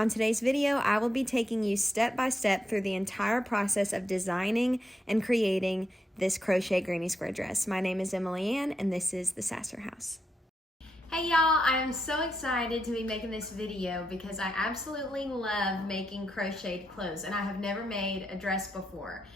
On today's video, I will be taking you step by step through the entire process of designing and creating this crochet granny square dress. My name is Emily Ann, and this is the Sasser House. Hey y'all, I am so excited to be making this video because I absolutely love making crocheted clothes, and I have never made a dress before.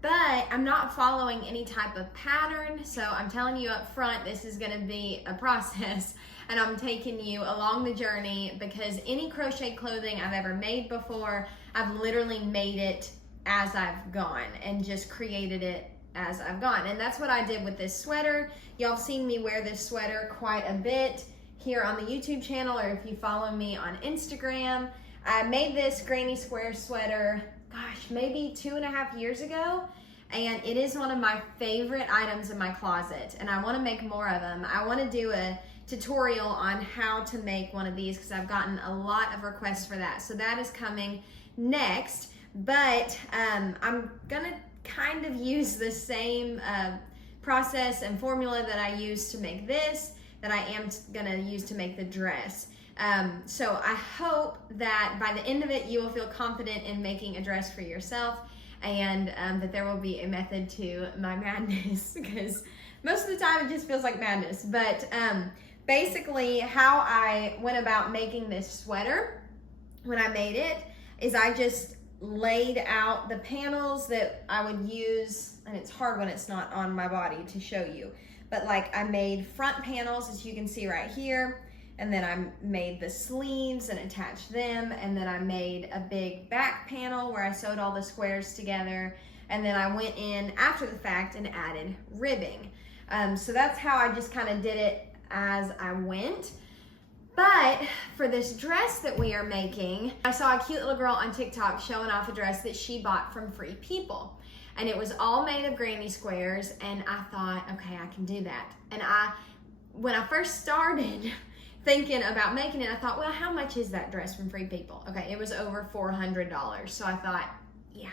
But I'm not following any type of pattern, so I'm telling you up front, this is gonna be a process, and I'm taking you along the journey because any crochet clothing I've ever made before, I've literally made it as I've gone and just created it as I've gone. And that's what I did with this sweater. Y'all have seen me wear this sweater quite a bit here on the YouTube channel, or if you follow me on Instagram. I made this granny square sweater, gosh, maybe 2.5 years ago, and it is one of my favorite items in my closet, and I want to make more of them. I want to do a tutorial on how to make one of these because I've gotten a lot of requests for that, so that is coming next. But I'm gonna kind of use the same process and formula that I used to make this that I am gonna use to make the dress. So I hope that by the end of it you will feel confident in making a dress for yourself, and that there will be a method to my madness because most of the time it just feels like madness. But basically how I went about making this sweater when I made it is I just laid out the panels that I would use, and it's hard when it's not on my body to show you, but like I made front panels, as you can see right here, and then I made the sleeves and attached them, and then I made a big back panel where I sewed all the squares together, and then I went in after the fact and added ribbing. So that's how I just kind of did it as I went. But for this dress that we are making, I saw a cute little girl on TikTok showing off a dress that she bought from Free People. And it was all made of granny squares, and I thought, okay, I can do that. And when I first started thinking about making it, I thought, well, how much is that dress from Free People? Okay, it was over $400. So I thought, yeah,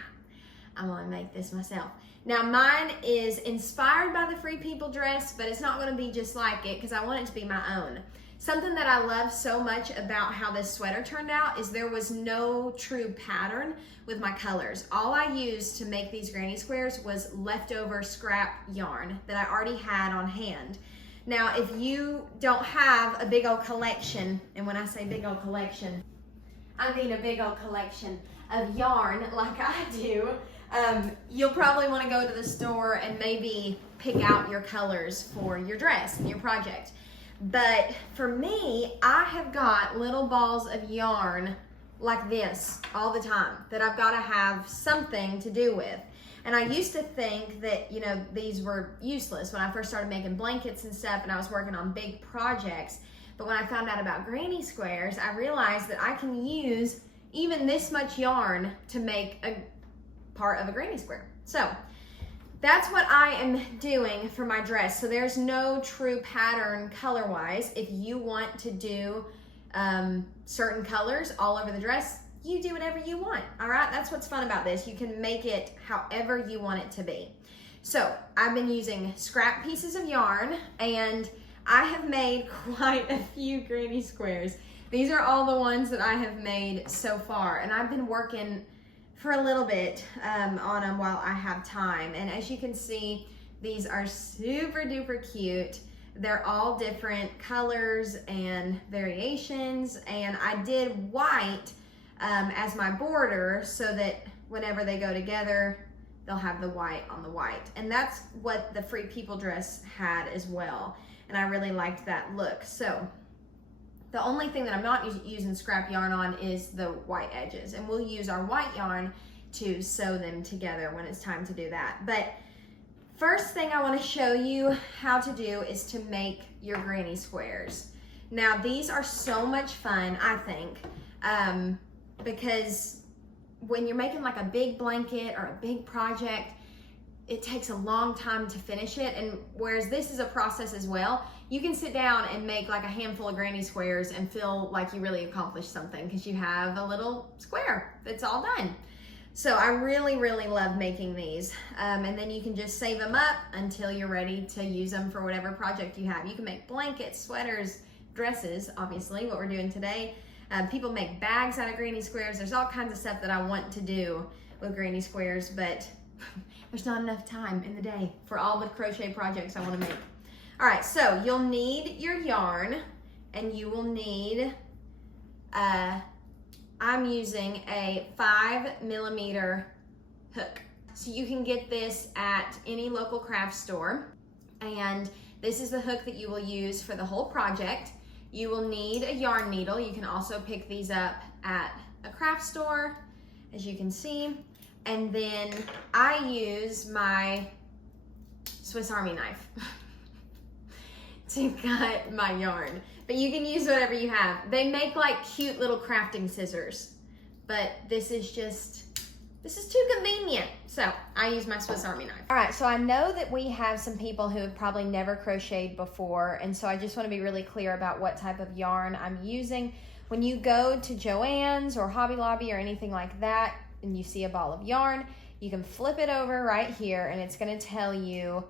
I'm gonna make this myself. Now mine is inspired by the Free People dress, but it's not gonna be just like it because I want it to be my own. Something that I love so much about how this sweater turned out is there was no true pattern with my colors. All I used to make these granny squares was leftover scrap yarn that I already had on hand. Now, if you don't have a big old collection, and when I say big old collection, I mean a big old collection of yarn like I do, you'll probably want to go to the store and maybe pick out your colors for your dress and your project. But for me, I have got little balls of yarn like this all the time that I've got to have something to do with. And I used to think that, you know, these were useless when I first started making blankets and stuff and I was working on big projects. But when I found out about granny squares, I realized that I can use even this much yarn to make a part of a granny square. So that's what I am doing for my dress. So there's no true pattern color-wise. If you want to do certain colors all over the dress, you do whatever you want, all right? That's what's fun about this. You can make it however you want it to be. So I've been using scrap pieces of yarn, and I have made quite a few granny squares. These are all the ones that I have made so far, and I've been working for a little bit on them while I have time. And as you can see, these are super duper cute. They're all different colors and variations, and I did white as my border so that whenever they go together, they'll have the white on the white. And that's what the Free People dress had as well, and I really liked that look. So the only thing that I'm not using scrap yarn on is the white edges, and we'll use our white yarn to sew them together when it's time to do that. But first thing I want to show you how to do is to make your granny squares. Now these are so much fun, I think, because when you're making like a big blanket or a big project, it takes a long time to finish it, and whereas this is a process as well, you can sit down and make like a handful of granny squares and feel like you really accomplished something because you have a little square that's all done. So I really, really love making these. And then you can just save them up until you're ready to use them for whatever project you have. You can make blankets, sweaters, dresses, obviously, what we're doing today. People make bags out of granny squares. There's all kinds of stuff that I want to do with granny squares, but there's not enough time in the day for all the crochet projects I want to make. All right, so you'll need your yarn, and you will need, I'm using a 5mm hook. So you can get this at any local craft store, and this is the hook that you will use for the whole project. You will need a yarn needle. You can also pick these up at a craft store, as you can see. And then I use my Swiss Army knife to cut my yarn. But you can use whatever you have. They make like cute little crafting scissors, but this is too convenient. So I use my Swiss Army knife. All right, so I know that we have some people who have probably never crocheted before, and so I just want to be really clear about what type of yarn I'm using. When you go to Joann's or Hobby Lobby or anything like that, and you see a ball of yarn, you can flip it over right here, and it's going to tell you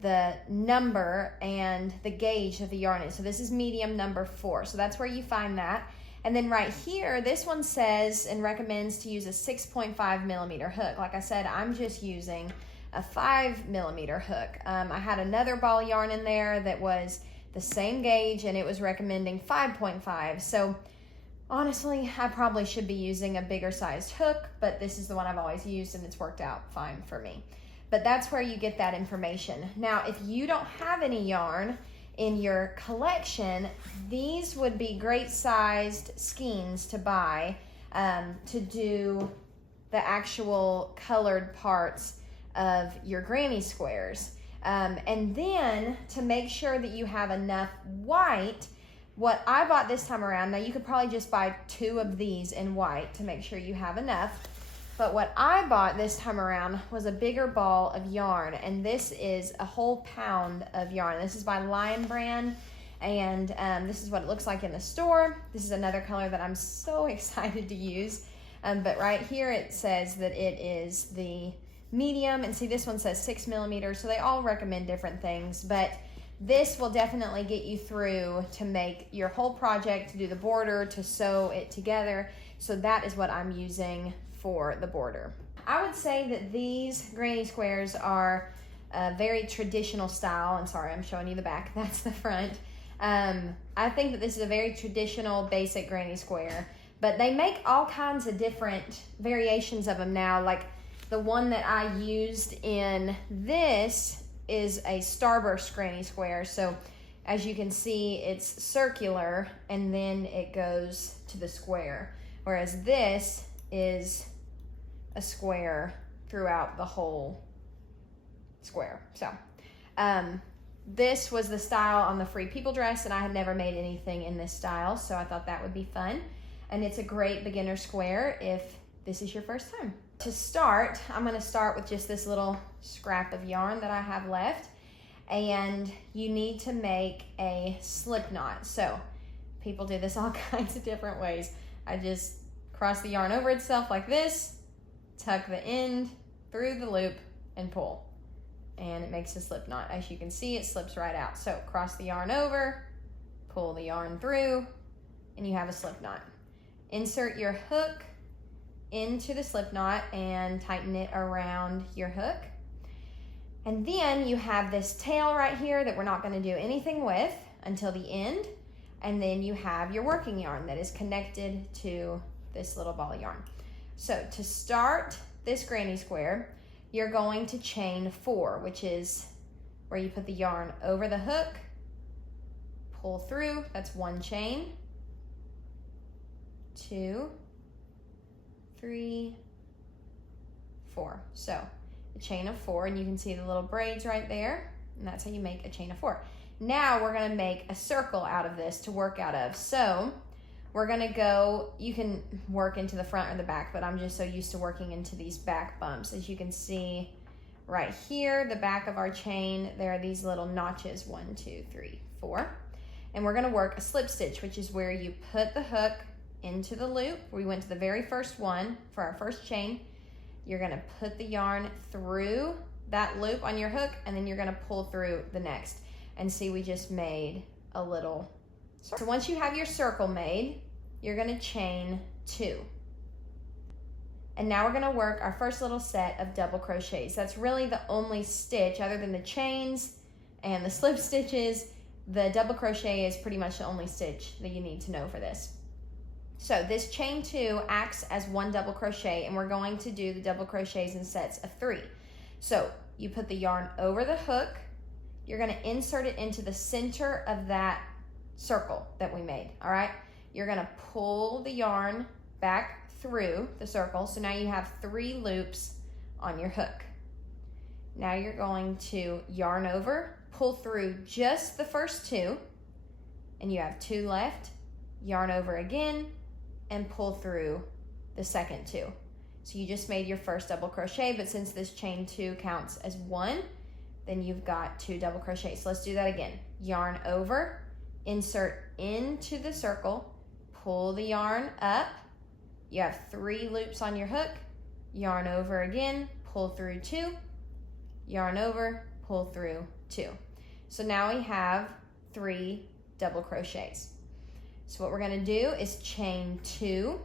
the number and the gauge of the yarn is. So this is medium number 4. So that's where you find that. And then right here, this one says and recommends to use a 6.5mm hook. Like I said, I'm just using a 5mm hook. I had another ball of yarn in there that was the same gauge, and it was recommending 5.5. So honestly, I probably should be using a bigger sized hook, but this is the one I've always used, and it's worked out fine for me. But that's where you get that information. Now, if you don't have any yarn in your collection, these would be great sized skeins to buy to do the actual colored parts of your granny squares. And then to make sure that you have enough white, what I bought this time around, now you could probably just buy 2 of these in white to make sure you have enough. But what I bought this time around was a bigger ball of yarn, and this is a whole pound of yarn. This is by Lion Brand, and this is what it looks like in the store. This is another color that I'm so excited to use. But right here it says that it is the medium, and see this one says 6mm, so they all recommend different things, but this will definitely get you through to make your whole project, to do the border, to sew it together. So that is what I'm using for the border. I would say that these granny squares are a very traditional style, and sorry, I'm showing you the back, that's the front. I think that this is a very traditional basic granny square, but they make all kinds of different variations of them now. Like the one that I used in this is a starburst granny square. So as you can see, it's circular and then it goes to the square, whereas this is a square throughout the whole square. So this was the style on the Free People dress, and I had never made anything in this style, so I thought that would be fun. And it's a great beginner square if this is your first time. To start, I'm going to start with just this little scrap of yarn that I have left, and you need to make a slip knot. So people do this all kinds of different ways. I just cross the yarn over itself like this, tuck the end through the loop, and pull. And it makes a slip knot. As you can see, it slips right out. So cross the yarn over, pull the yarn through, and you have a slip knot. Insert your hook into the slip knot and tighten it around your hook. And then you have this tail right here that we're not going to do anything with until the end. And then you have your working yarn that is connected to this little ball of yarn. So to start this granny square, you're going to chain 4, which is where you put the yarn over the hook, pull through, that's 1 chain, 2, 3, 4. So a chain of 4, and you can see the little braids right there, and that's how you make a chain of 4. Now we're going to make a circle out of this to work out of. So we're going to go, you can work into the front or the back, but I'm just so used to working into these back bumps. As you can see right here, the back of our chain, there are these little notches, 1, 2, 3, 4. And we're going to work a slip stitch, which is where you put the hook into the loop. We went to the very first one for our first chain. You're going to put the yarn through that loop on your hook, and then you're going to pull through the next. And see, we just made a little circle. So once you have your circle made, you're gonna chain 2. And now we're gonna work our first little set of double crochets. That's really the only stitch, other than the chains and the slip stitches. The double crochet is pretty much the only stitch that you need to know for this. So this chain 2 acts as 1 double crochet, and we're going to do the double crochets in sets of 3. So you put the yarn over the hook, you're gonna insert it into the center of that circle that we made, all right? You're gonna pull the yarn back through the circle, so now you have 3 loops on your hook. Now you're going to yarn over, pull through just the first 2, and you have 2 left, yarn over again, and pull through the second 2. So you just made your first double crochet, but since this chain 2 counts as 1, then you've got 2 double crochets. So let's do that again. Yarn over, insert into the circle, pull the yarn up, you have 3 loops on your hook, yarn over again, pull through 2, yarn over, pull through 2. So now we have 3 double crochets. So what we're gonna do is chain 2,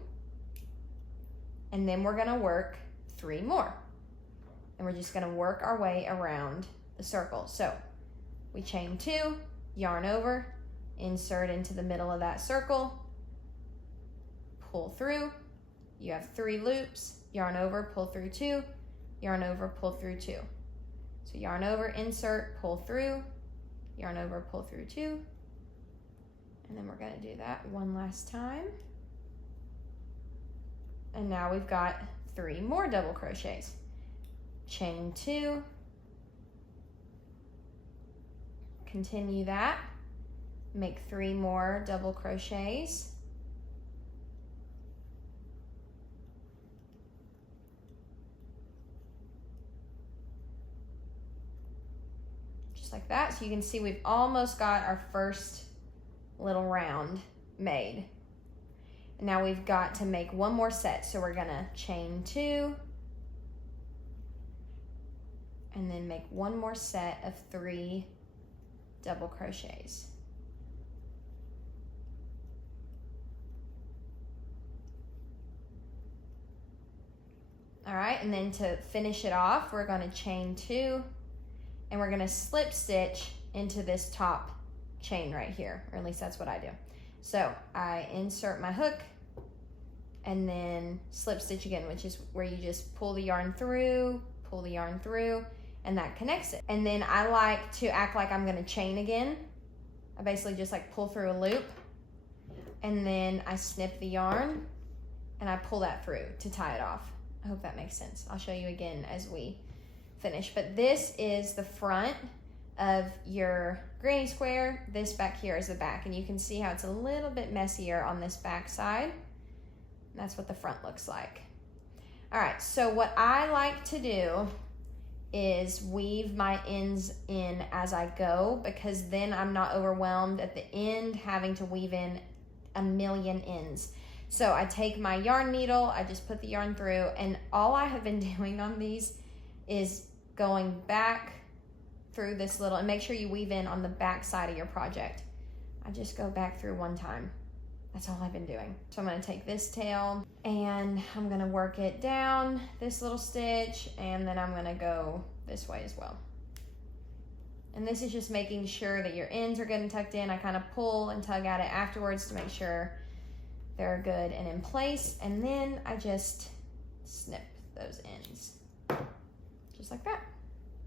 and then we're gonna work 3 more. And we're just gonna work our way around the circle. So we chain 2, yarn over, insert into the middle of that circle, pull through, you have 3 loops, yarn over, pull through 2, yarn over, pull through 2. So yarn over, insert, pull through, yarn over, pull through 2, and then we're gonna do that one last time. And now we've got 3 more double crochets. Chain 2, continue that, make 3 more double crochets. Like that. So you can see we've almost got our first little round made. And now we've got to make 1 more set. So we're gonna chain 2 and then make 1 more set of 3 double crochets. All right, and then to finish it off, we're gonna chain 2, and we're gonna slip stitch into this top chain right here, or at least that's what I do. So I insert my hook and then slip stitch again, which is where you just pull the yarn through, and that connects it. And then I like to act like I'm gonna chain again. I basically just like pull through a loop, and then I snip the yarn and I pull that through to tie it off. I hope that makes sense. I'll show you again as we finish. But this is the front of your granny square. This back here is the back, and you can see how it's a little bit messier on this back side. That's what the front looks like. All right, so what I like to do is weave my ends in as I go, because then I'm not overwhelmed at the end having to weave in a million ends. So I take my yarn needle, I just put the yarn through, and all I have been doing on these is going back through this little, and make sure you weave in on the back side of your project. I just go back through 1 time. That's all I've been doing. So I'm gonna take this tail and I'm gonna work it down this little stitch, and then I'm gonna go this way as well. And this is just making sure that your ends are good and tucked in. I kind of pull and tug at it afterwards to make sure they're good and in place, and then I just snip those ends. Just like that.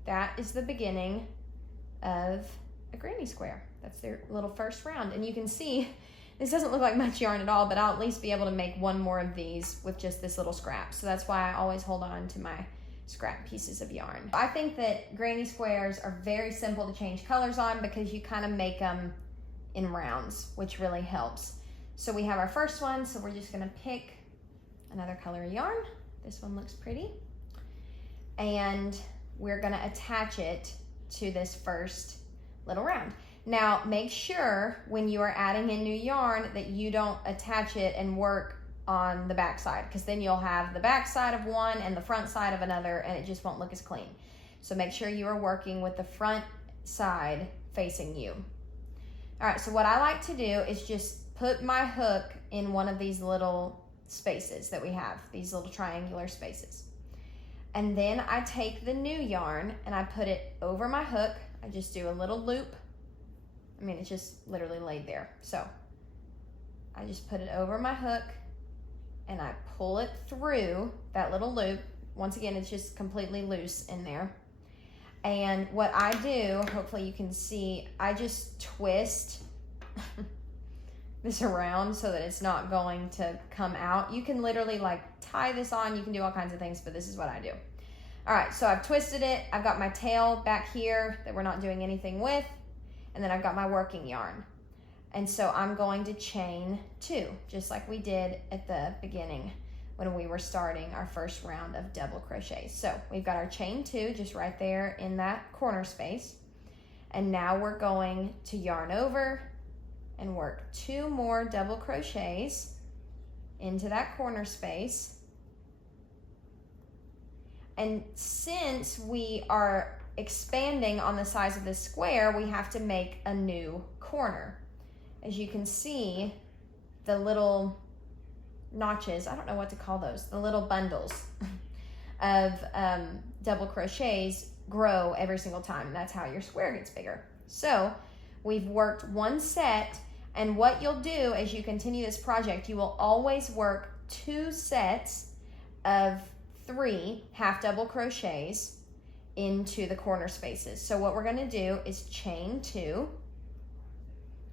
That is the beginning of a granny square. That's their little first round. And you can see, this doesn't look like much yarn at all, but I'll at least be able to make 1 more of these with just this little scrap. So that's why I always hold on to my scrap pieces of yarn. I think that granny squares are very simple to change colors on, because you kind of make them in rounds, which really helps. So we have our first one, so we're just gonna pick another color of yarn. This one looks pretty. And we're gonna attach it to this first little round. Now, make sure when you are adding in new yarn that you don't attach it and work on the back side, because then you'll have the back side of one and the front side of another, and it just won't look as clean. So make sure you are working with the front side facing you. All right, so what I like to do is just put my hook in one of these little spaces that we have, these little triangular spaces. And then I take the new yarn and I put it over my hook. I just do a little loop. I mean, it's just literally laid there. So I just put it over my hook and I pull it through that little loop. Once again, it's just completely loose in there. And what I do, hopefully you can see, I just twist this around so that it's not going to come out. You can literally like tie this on, you can do all kinds of things, but this is what I do. All right, so I've twisted it. I've got my tail back here that we're not doing anything with, and then I've got my working yarn. And so I'm going to chain 2, just like we did at the beginning when we were starting our first round of double crochets. So we've got our chain 2 just right there in that corner space. And now we're going to yarn over and work 2 more double crochets into that corner space. And since we are expanding on the size of the square, we have to make a new corner. As you can see, the little notches, I don't know what to call those, the little bundles of double crochets grow every single time. That's how your square gets bigger. So we've worked 1 set, and what you'll do as you continue this project, you will always work 2 sets of 3 half double crochets into the corner spaces. So what we're going to do is chain 2,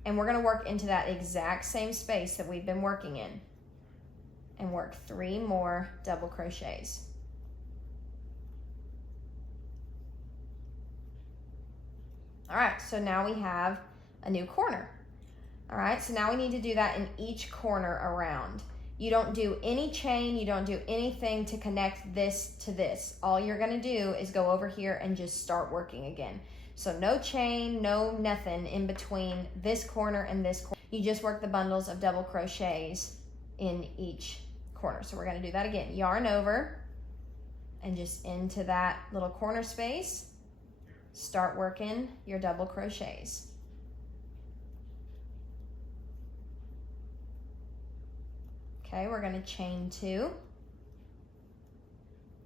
and we're going to work into that exact same space that we've been working in, and work 3 more double crochets. All right, so now we have a new corner. All right, so now we need to do that in each corner around. You don't do any chain, you don't do anything to connect this to this. All you're gonna do is go over here and just start working again. So no chain, no nothing in between this corner and this corner. You just work the bundles of double crochets in each corner. So we're gonna do that again. Yarn over and just into that little corner space, start working your double crochets. Okay, we're gonna chain 2,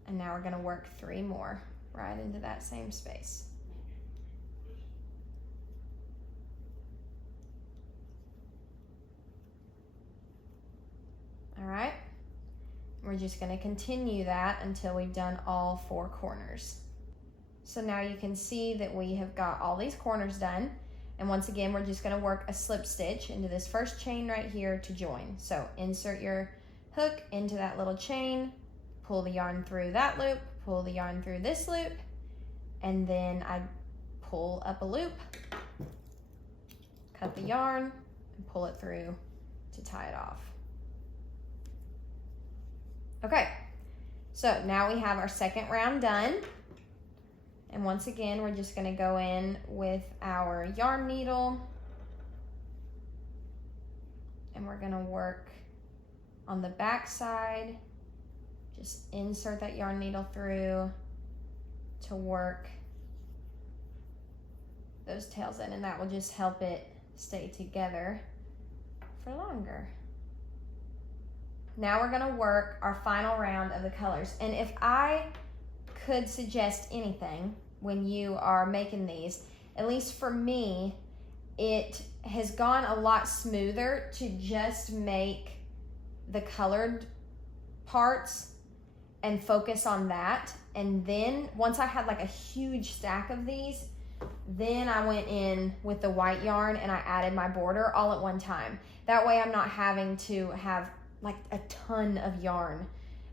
and now we're gonna work 3 more right into that same space. All right, we're just gonna continue that until we've done all 4 corners. So now you can see that we have got all these corners done. And once again, we're just gonna work a slip stitch into this first chain right here to join. So insert your hook into that little chain, pull the yarn through that loop, pull the yarn through this loop, and then I pull up a loop, cut the yarn, and pull it through to tie it off. Okay, so now we have our second round done. And once again, we're just gonna go in with our yarn needle, and we're gonna work on the back side. Just insert that yarn needle through to work those tails in, and that will just help it stay together for longer. Now we're gonna work our final round of the colors. And if I could suggest anything when you are making these, at least for me, it has gone a lot smoother to just make the colored parts and focus on that. And then once I had like a huge stack of these, then I went in with the white yarn and I added my border all at one time. That way I'm not having to have like a ton of yarn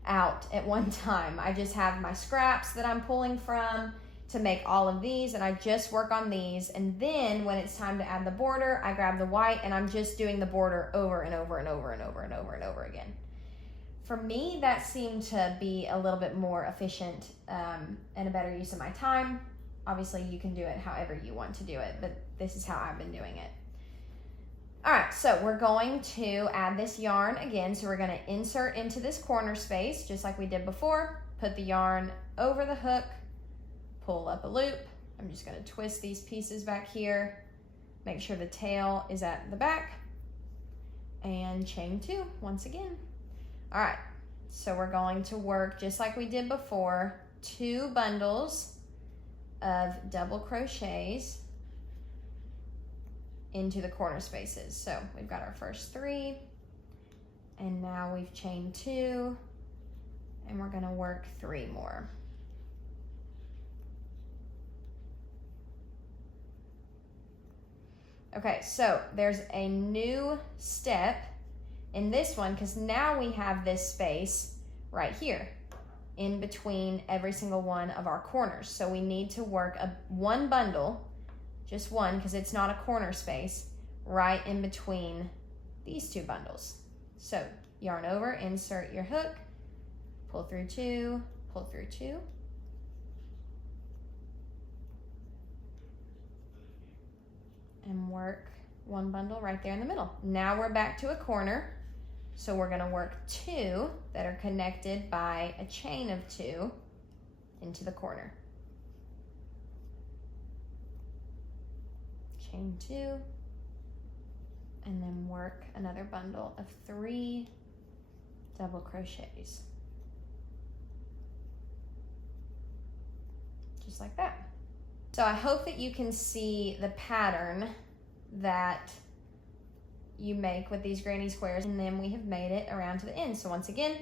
out at one time. I just have my scraps that I'm pulling from to make all of these, and I just work on these, and then when it's time to add the border, I grab the white and I'm just doing the border over and over and over and over and over and over again. For me, that seemed to be a little bit more efficient and a better use of my time. Obviously you can do it however you want to do it, but this is how I've been doing it. All right, so we're going to add this yarn again. So we're gonna insert into this corner space, just like we did before, put the yarn over the hook, pull up a loop. I'm just gonna twist these pieces back here, make sure the tail is at the back, and chain 2 once again. All right, so we're going to work just like we did before, 2 bundles of double crochets into the corner spaces. So we've got our first 3, and now we've chained 2, and we're gonna work 3 more. Okay, so there's a new step in this one because now we have this space right here in between every single one of our corners. So we need to work one bundle, just one, because it's not a corner space, right in between these 2 bundles. So yarn over, insert your hook, pull through 2, pull through 2. And work one bundle right there in the middle. Now we're back to a corner. So we're gonna work 2 that are connected by a chain of 2 into the corner. Chain 2, and then work another bundle of 3 double crochets. Just like that. So I hope that you can see the pattern that you make with these granny squares, and then we have made it around to the end. So once again,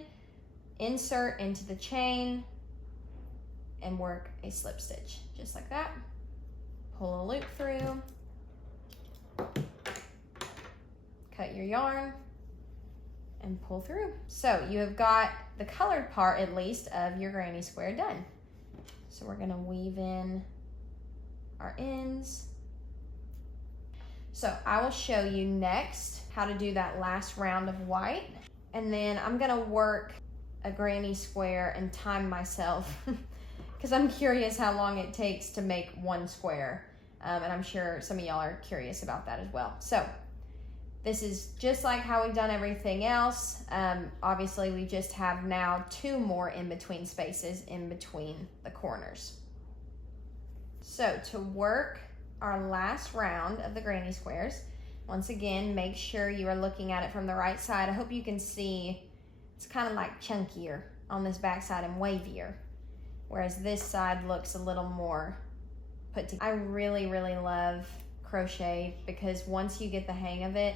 insert into the chain and work a slip stitch, just like that. Pull a loop through, cut your yarn, and pull through. So you have got the colored part, at least, of your granny square done. So we're gonna weave in our ends. So I will show you next how to do that last round of white. And then I'm gonna work a granny square and time myself because I'm curious how long it takes to make one square. And I'm sure some of y'all are curious about that as well. So this is just like how we've done everything else. Obviously we just have now 2 more in between spaces in between the corners. So to work our last round of the granny squares, once again, make sure you are looking at it from the right side. I hope you can see it's kind of like chunkier on this back side and wavier, whereas this side looks a little more put together. I really, really love crochet because once you get the hang of it,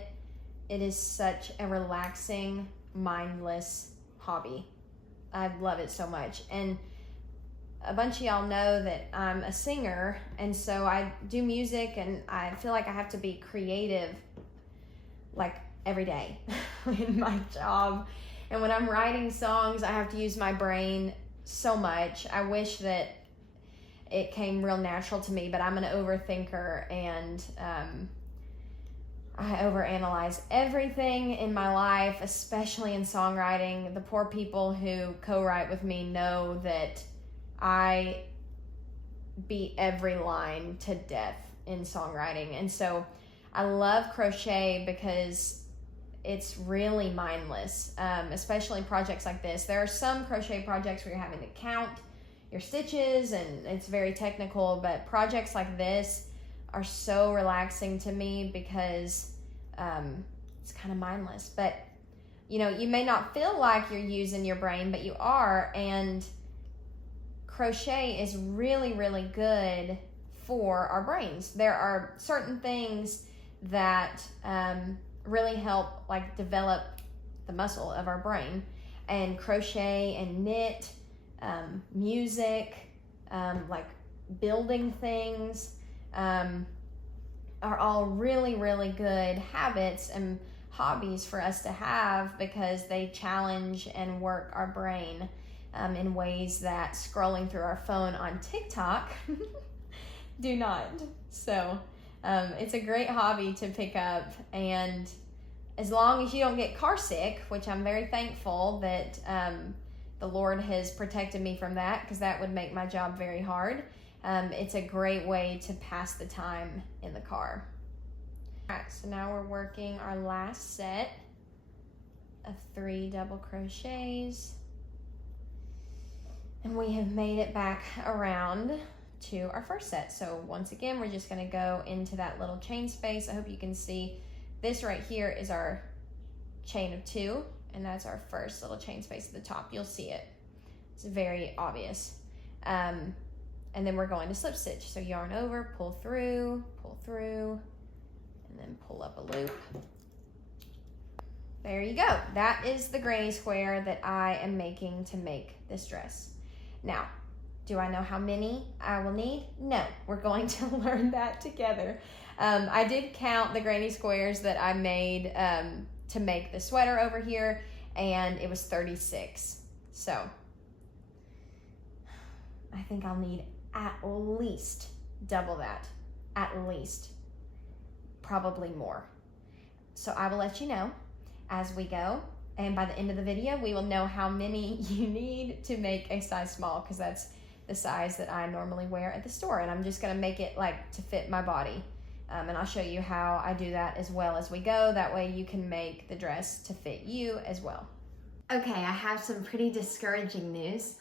it is such a relaxing, mindless hobby. I love it so much. And a bunch of y'all know that I'm a singer, and so I do music, and I feel like I have to be creative like every day in my job. And when I'm writing songs, I have to use my brain so much. I wish that it came real natural to me, but I'm an overthinker, and I overanalyze everything in my life, especially in songwriting. The poor people who co-write with me know that I beat every line to death in songwriting. And so I love crochet because it's really mindless, especially projects like this. There are some crochet projects where you're having to count your stitches and it's very technical, but projects like this are so relaxing to me because it's kind of mindless. But you know, you may not feel like you're using your brain, but you are. And crochet is really, really good for our brains. There are certain things that really help like develop the muscle of our brain, and crochet and knit, music, like building things, are all really, really good habits and hobbies for us to have because they challenge and work our brain in ways that scrolling through our phone on TikTok do not. So it's a great hobby to pick up, and as long as you don't get car sick, which I'm very thankful that the Lord has protected me from that, because that would make my job very hard. It's a great way to pass the time in the car. All right, so now we're working our last set of 3 double crochets. And we have made it back around to our first set. So once again, we're just gonna go into that little chain space. I hope you can see this right here is our chain of 2, and that's our first little chain space at the top. You'll see it. It's very obvious. And then we're going to slip stitch. So yarn over, pull through, and then pull up a loop. There you go. That is the granny square that I am making to make this dress. Now, do I know how many I will need? No, we're going to learn that together. I did count the granny squares that I made to make the sweater over here, and it was 36. So I think I'll need at least double that, at least, probably more. So I will let you know as we go, and by the end of the video, we will know how many you need to make a size small, because that's the size that I normally wear at the store, and I'm just gonna make it like to fit my body. And I'll show you how I do that as well as we go. That way you can make the dress to fit you as well. Okay, I have some pretty discouraging news.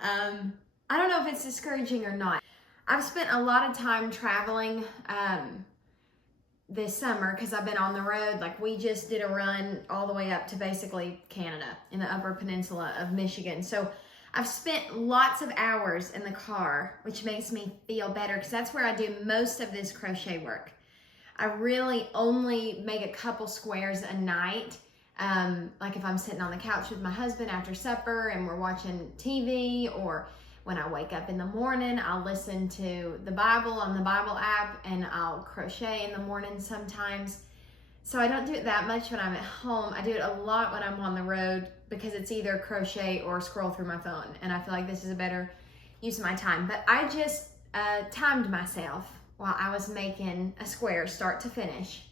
I don't know if it's discouraging or not. I've spent a lot of time traveling this summer because I've been on the road. Like, we just did a run all the way up to basically Canada in the Upper Peninsula of Michigan. So I've spent lots of hours in the car, which makes me feel better because that's where I do most of this crochet work. I really only make a couple squares a night. Like if I'm sitting on the couch with my husband after supper and we're watching TV, or when I wake up in the morning, I'll listen to the Bible on the Bible app, and I'll crochet in the morning sometimes. So I don't do it that much when I'm at home. I do it a lot when I'm on the road because it's either crochet or scroll through my phone, and I feel like this is a better use of my time. But I just timed myself while I was making a square start to finish,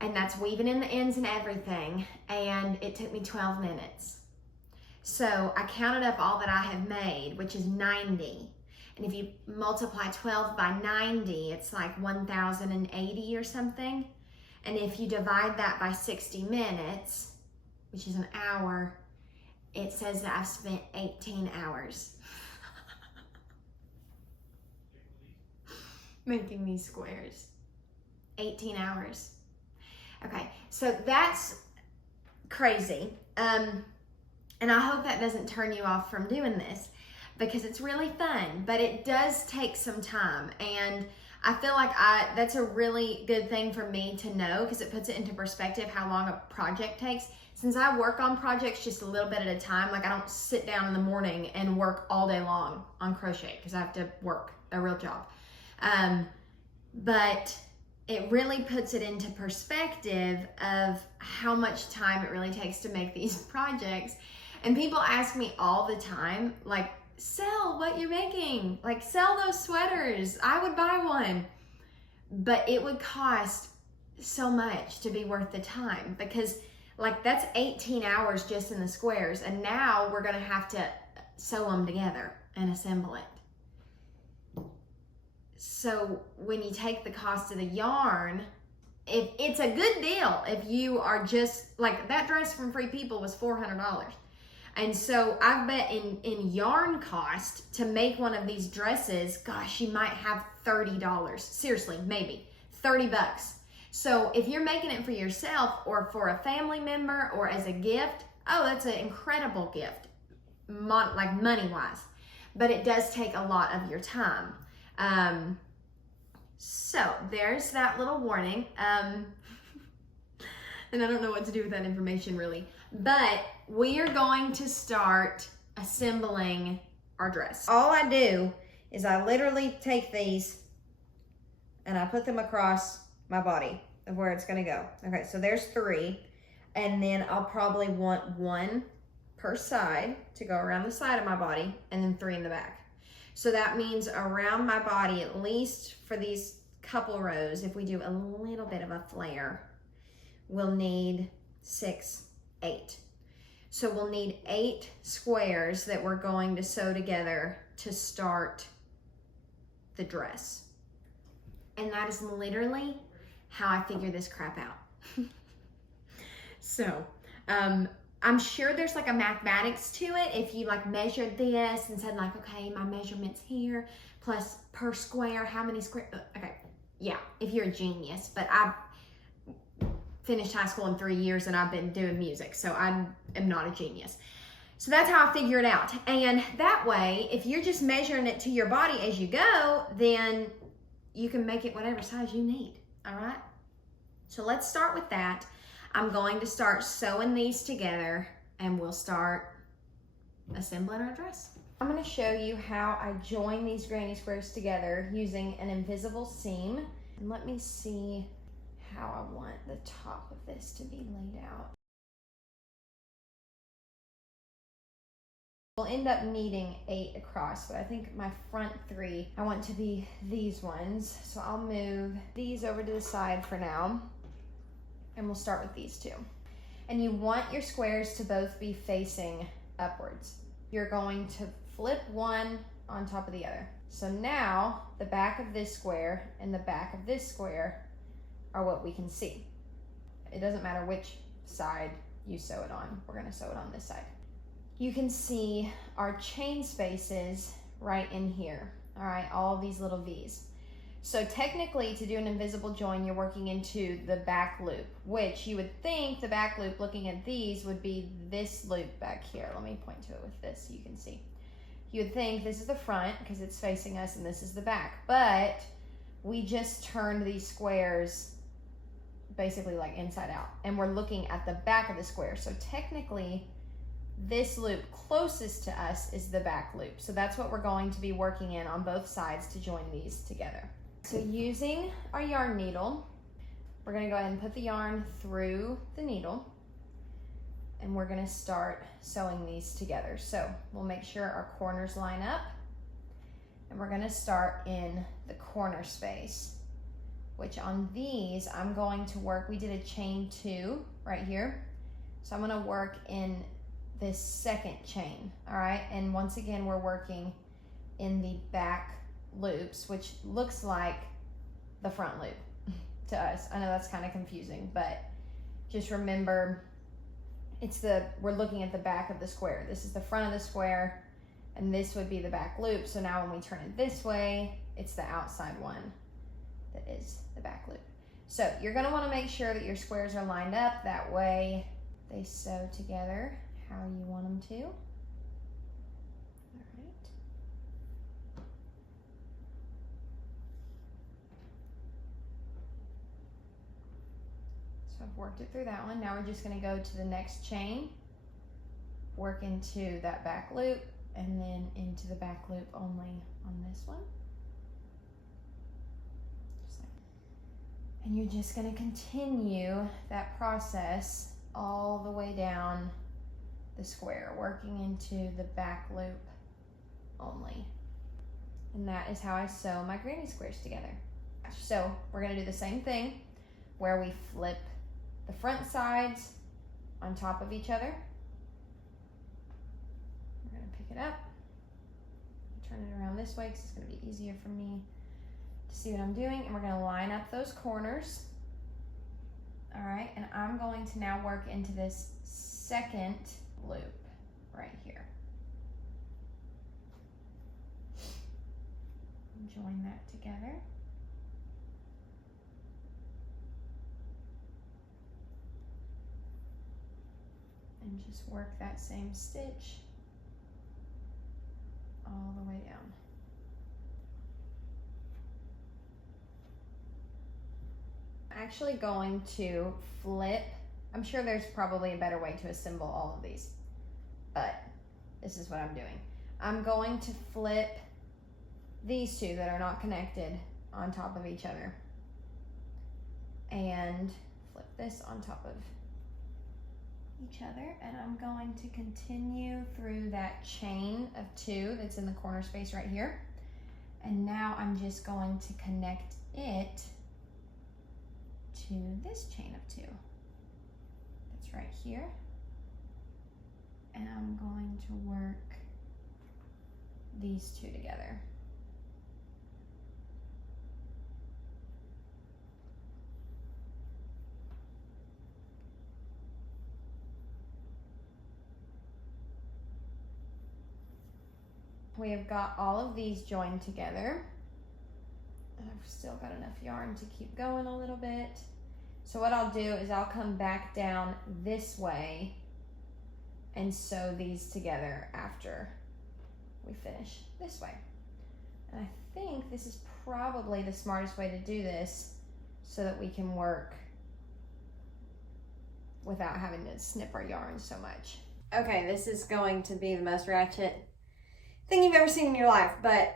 and that's weaving in the ends and everything, and it took me 12 minutes. So I counted up all that I have made, which is 90. And if you multiply 12 by 90, it's like 1,080 or something. And if you divide that by 60 minutes, which is an hour, it says that I've spent 18 hours making these squares. 18 hours. Okay, so that's crazy. And I hope that doesn't turn you off from doing this, because it's really fun, but it does take some time. And I feel like that's a really good thing for me to know, because it puts it into perspective how long a project takes. Since I work on projects just a little bit at a time, like I don't sit down in the morning and work all day long on crochet because I have to work a real job. But it really puts it into perspective of how much time it really takes to make these projects. And people ask me all the time, like, sell what you're making, like sell those sweaters, I would buy one. But it would cost so much to be worth the time, because like that's 18 hours just in the squares, and now we're gonna have to sew them together and assemble it. So when you take the cost of the yarn, if it's a good deal, if you are just like that dress from Free People was $400. And so I bet in yarn cost to make one of these dresses, gosh, you might have $30. Seriously, maybe 30 bucks. So if you're making it for yourself or for a family member or as a gift, oh, that's an incredible gift, like money-wise. But it does take a lot of your time. So there's that little warning. And I don't know what to do with that information really. But we are going to start assembling our dress. All I do is I literally take these and I put them across my body of where it's gonna go. Okay, so there's 3. And then I'll probably want 1 per side to go around the side of my body, and then 3 in the back. So that means around my body, at least for these couple rows, if we do a little bit of a flare, we'll need 6, 8. So we'll need 8 squares that we're going to sew together to start the dress. And that is literally how I figure this crap out. So, I'm sure there's like a mathematics to it. If you like measured this and said like, okay, my measurement's here, plus per square, how many square, okay. Yeah, if you're a genius, but finished high school in 3 years and I've been doing music, so I am not a genius. So that's how I figure it out. And that way, if you're just measuring it to your body as you go, then you can make it whatever size you need, all right? So let's start with that. I'm going to start sewing these together and we'll start assembling our dress. I'm going to show you how I join these granny squares together using an invisible seam. And let me see how I want the top of this to be laid out. We'll end up needing 8 across, but I think my front 3, I want to be these ones. So I'll move these over to the side for now, and we'll start with these 2. And you want your squares to both be facing upwards. You're going to flip one on top of the other. So now the back of this square and the back of this square are what we can see. It doesn't matter which side you sew it on. We're going to sew it on this side. You can see our chain spaces right in here. All right, all these little V's. So technically, to do an invisible join, you're working into the back loop, which you would think the back loop, looking at these, would be this loop back here. Let me point to it with this so you can see. You would think this is the front because it's facing us and this is the back, but we just turned these squares basically like inside out, and we're looking at the back of the square. So technically, this loop closest to us is the back loop. So that's what we're going to be working in on both sides to join these together. So using our yarn needle, we're going to go ahead and put the yarn through the needle, and we're going to start sewing these together. So we'll make sure our corners line up, and we're going to start in the corner space, which on these I'm going to work, we did a chain 2 right here. So I'm going to work in this second chain, all right? And once again, we're working in the back loops, which looks like the front loop to us. I know that's kind of confusing, but just remember, we're looking at the back of the square. This is the front of the square, and this would be the back loop. So now when we turn it this way, it's the outside one that is the back loop. So you're gonna wanna make sure that your squares are lined up. That way they sew together how you want them to. All right. So I've worked it through that one. Now we're just going to go to the next chain, work into that back loop, and then into the back loop only on this one. And you're just going to continue that process all the way down the square, working into the back loop only. And that is how I sew my granny squares together. So we're going to do the same thing where we flip the front sides on top of each other. We're going to pick it up, turn it around this way because it's going to be easier for me to see what I'm doing, and we're going to line up those corners. All right, and I'm going to now work into this second loop right here. Join that together. And just work that same stitch all the way down. I'm actually going to flip. I'm sure there's probably a better way to assemble all of these, but this is what I'm doing. I'm going to flip these two that are not connected on top of each other and flip this on top of each other, and I'm going to continue through that chain of 2 that's in the corner space right here, and now I'm just going to connect it to this chain of 2 that's right here, and I'm going to work these 2 together. We have got all of these joined together, and I've still got enough yarn to keep going a little bit. So what I'll do is I'll come back down this way and sew these together after we finish this way. And I think this is probably the smartest way to do this so that we can work without having to snip our yarn so much. Okay, this is going to be the most ratchet thing you've ever seen in your life, but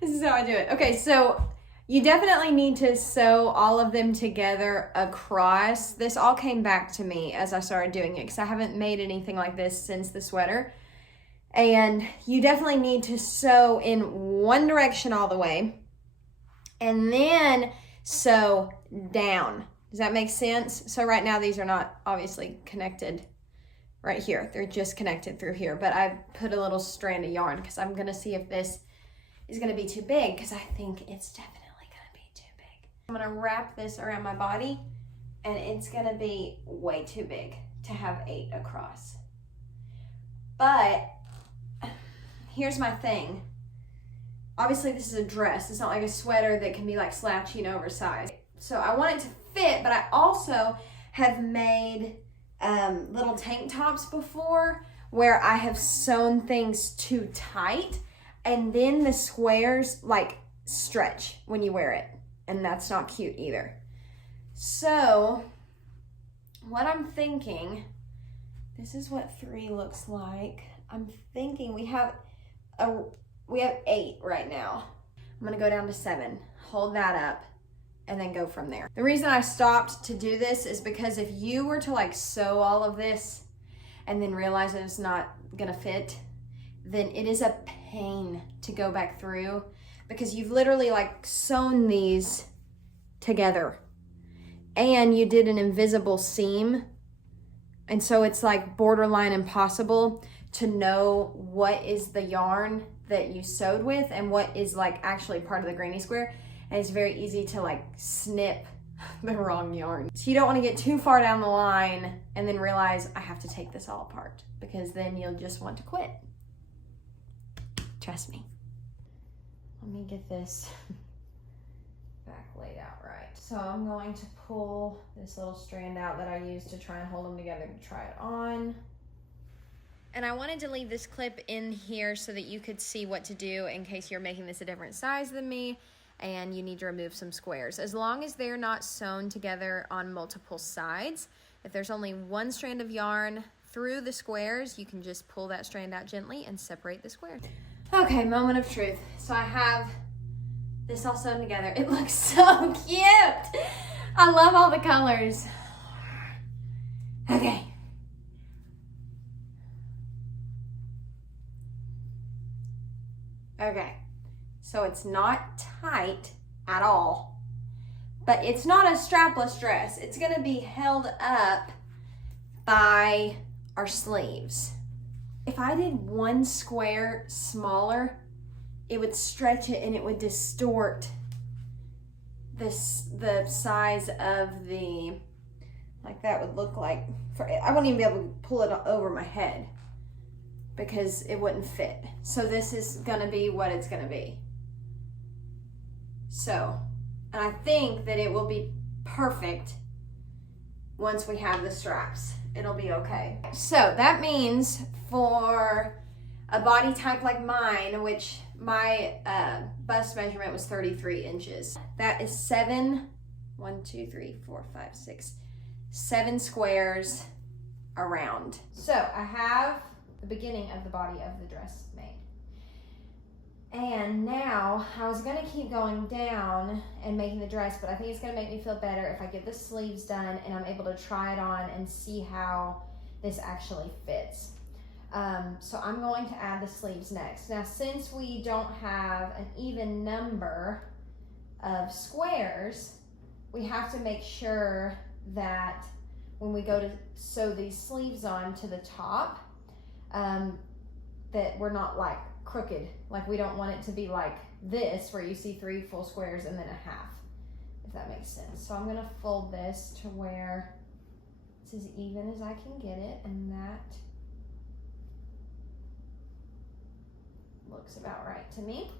this is how I do it. Okay, so you definitely need to sew all of them together across. This all came back to me as I started doing it because I haven't made anything like this since the sweater. And you definitely need to sew in one direction all the way and then sew down. Does that make sense? So right now these are not obviously connected right here. They're just connected through here, but I put a little strand of yarn because I'm gonna see if this is gonna be too big because I think it's definitely gonna be too big. I'm gonna wrap this around my body and it's gonna be way too big to have 8 across. But here's my thing. Obviously this is a dress. It's not like a sweater that can be like slouchy and oversized. So I want it to fit, but I also have made little tank tops before where I have sewn things too tight and then the squares like stretch when you wear it, and that's not cute either. So what I'm thinking, this is what 3 looks like. I'm thinking we have 8 right now. I'm gonna go down to 7, hold that up, and then go from there. The reason I stopped to do this is because if you were to like sew all of this and then realize that it's not gonna fit, then it is a pain to go back through because you've literally like sewn these together and you did an invisible seam. And so it's like borderline impossible to know what is the yarn that you sewed with and what is like actually part of the granny square. And it's very easy to like snip the wrong yarn. So you don't want to get too far down the line and then realize I have to take this all apart because then you'll just want to quit. Trust me. Let me get this back laid out right. So I'm going to pull this little strand out that I used to try and hold them together to try it on. And I wanted to leave this clip in here so that you could see what to do in case you're making this a different size than me and you need to remove some squares. As long as they're not sewn together on multiple sides, if there's only one strand of yarn through the squares, you can just pull that strand out gently and separate the squares. Okay, moment of truth. So I have this all sewn together. It looks so cute. I love all the colors. Okay. Okay, so it's not tight at all, but it's not a strapless dress. It's gonna be held up by our sleeves. If I did one square smaller, it would stretch it and it would distort the size of the, like that would look like, I wouldn't even be able to pull it over my head because it wouldn't fit. So this is gonna be what it's gonna be. So, and I think that it will be perfect once we have the straps. It'll be okay. So that means for a body type like mine, which my bust measurement was 33 inches. That is 7 squares around. So I have the beginning of the body of the dress made. And now I was gonna keep going down and making the dress, but I think it's gonna make me feel better if I get the sleeves done and I'm able to try it on and see how this actually fits. So I'm going to add the sleeves next. Now, since we don't have an even number of squares, we have to make sure that when we go to sew these sleeves on to the top, that we're not like crooked. Like we don't want it to be like this where you see 3 full squares and then a half, if that makes sense. So I'm gonna fold this to where it's as even as I can get it, and that looks about right to me.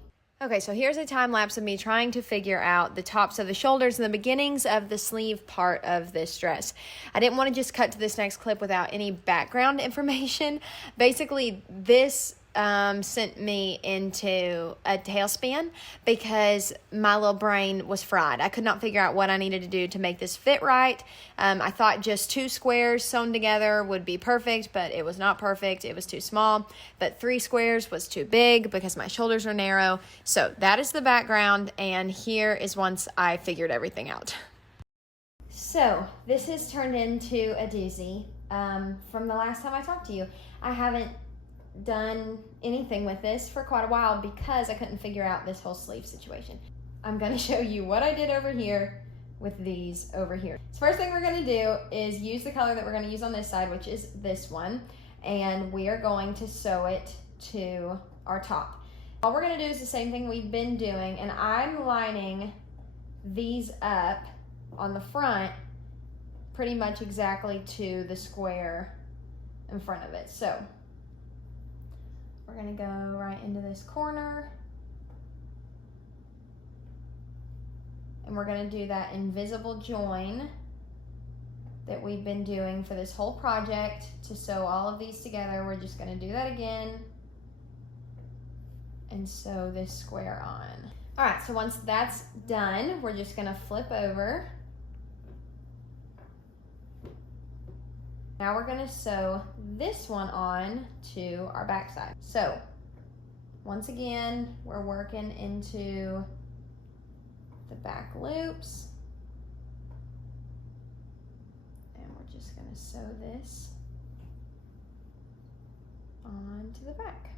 Okay, so here's a time lapse of me trying to figure out the tops of the shoulders and the beginnings of the sleeve part of this dress. I didn't want to just cut to this next clip without any background information. Basically, this sent me into a tailspin because my little brain was fried. I could not figure out what I needed to do to make this fit right. I thought just 2 squares sewn together would be perfect, but it was not perfect. It was too small. But 3 squares was too big because my shoulders are narrow. So that is the background, and here is once I figured everything out. So this has turned into a doozy. From the last time I talked to you, I haven't done anything with this for quite a while because I couldn't figure out this whole sleeve situation. I'm going to show you what I did over here with these over here. So first thing we're going to do is use the color that we're going to use on this side, which is this one, and we are going to sew it to our top. All we're going to do is the same thing we've been doing, and I'm lining these up on the front pretty much exactly to the square in front of it. So we're gonna go right into this corner, and we're gonna do that invisible join that we've been doing for this whole project to sew all of these together. We're just gonna do that again and sew this square on. All right, so once that's done, we're just gonna flip over. Now we're gonna sew this one on to our back side. So once again, we're working into the back loops, and we're just gonna sew this onto the back.